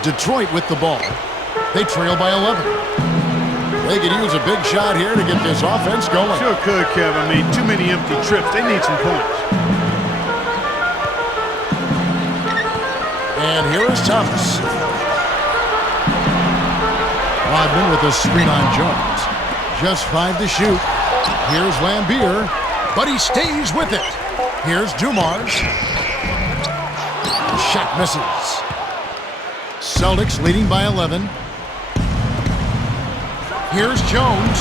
Detroit with the ball. They trail by 11. They could use a big shot here to get this offense going. Sure could, Kevin. I mean, too many empty trips. They need some points. And here is Thomas. Rodman with a screen on Jones. Just 5 to shoot. Here's Lambier, but he stays with it. Here's Dumars. Shot misses. Celtics leading by 11. Here's Jones.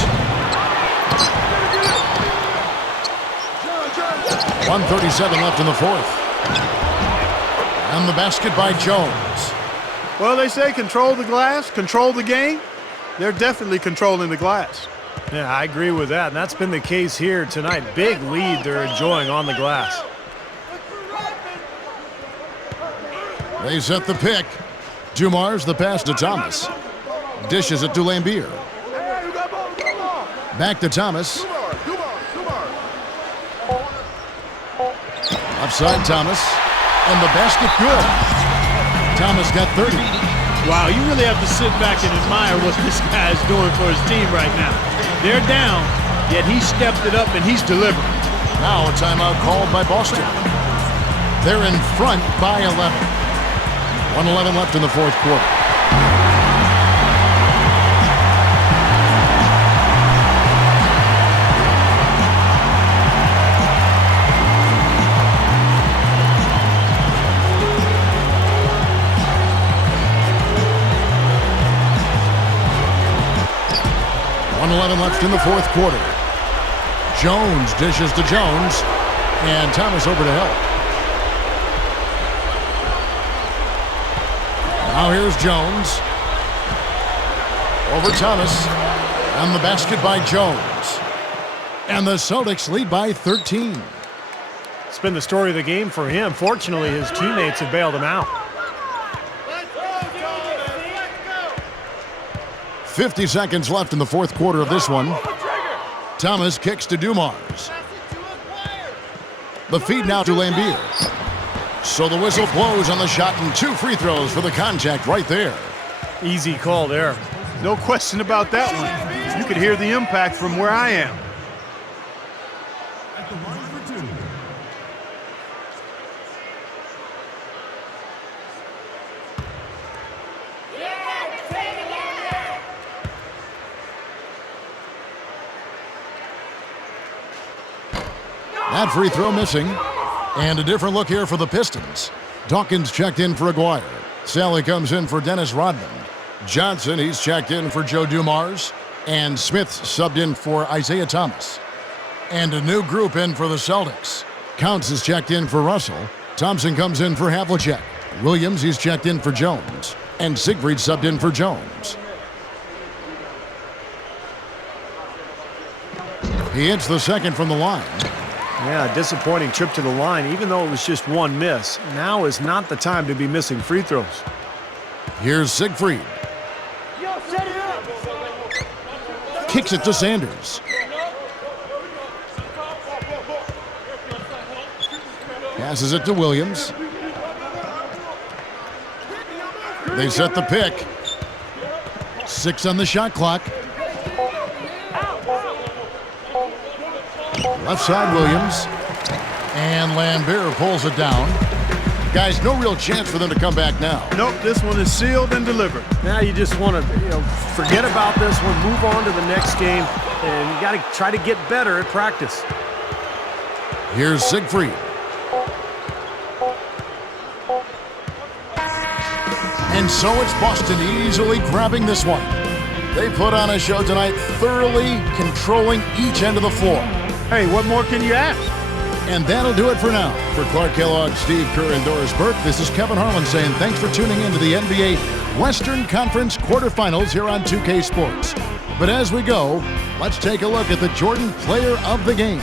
1:37 left in the fourth. And the basket by Jones. Well, they say control the glass, control the game. They're definitely controlling the glass. Yeah, I agree with that, and that's been the case here tonight. Big lead they're enjoying on the glass. They set the pick. Dumars the pass to Thomas. Dishes it to Lambier. Back to Thomas. Offside Thomas. And the basket good. Thomas got 30. Wow, you really have to sit back and admire what this guy is doing for his team right now. They're down, yet he stepped it up and he's delivering. Now a timeout called by Boston. They're in front by 11. 1:11 left in the fourth quarter. Left in the fourth quarter. Jones dishes to Jones, and Thomas over to help. Now here's Jones. Over Thomas, and the basket by Jones. And the Celtics lead by 13. It's been the story of the game for him. Fortunately, his teammates have bailed him out. 50 seconds left in the fourth quarter of this one. Thomas kicks to Dumars. The feed now to Lambier. So the whistle blows on the shot and 2 free throws for the contact right there. Easy call there. No question about that one. You could hear the impact from where I am. That free throw missing. And a different look here for the Pistons. Dawkins checked in for Aguirre. Sally comes in for Dennis Rodman. Johnson, he's checked in for Joe Dumars. And Smith subbed in for Isaiah Thomas. And a new group in for the Celtics. Counts is checked in for Russell. Thompson comes in for Havlicek. Williams, he's checked in for Jones. And Siegfried subbed in for Jones. He hits the second from the line. Yeah, disappointing trip to the line, even though it was just one miss. Now is not the time to be missing free throws. Here's Siegfried. Kicks it to Sanders. Passes it to Williams. They set the pick. 6 on the shot clock. Left side, Williams. And Lambert pulls it down. Guys, no real chance for them to come back now. Nope, this one is sealed and delivered. Now you just want to, forget about this one, move on to the next game, and you got to try to get better at practice. Here's Siegfried. And so it's Boston easily grabbing this one. They put on a show tonight, thoroughly controlling each end of the floor. Hey, what more can you ask? And that'll do it for now. For Clark Kellogg, Steve Kerr, and Doris Burke, this is Kevin Harlan saying thanks for tuning in to the NBA Western Conference quarterfinals here on 2K Sports. But as we go, let's take a look at the Jordan Player of the Game.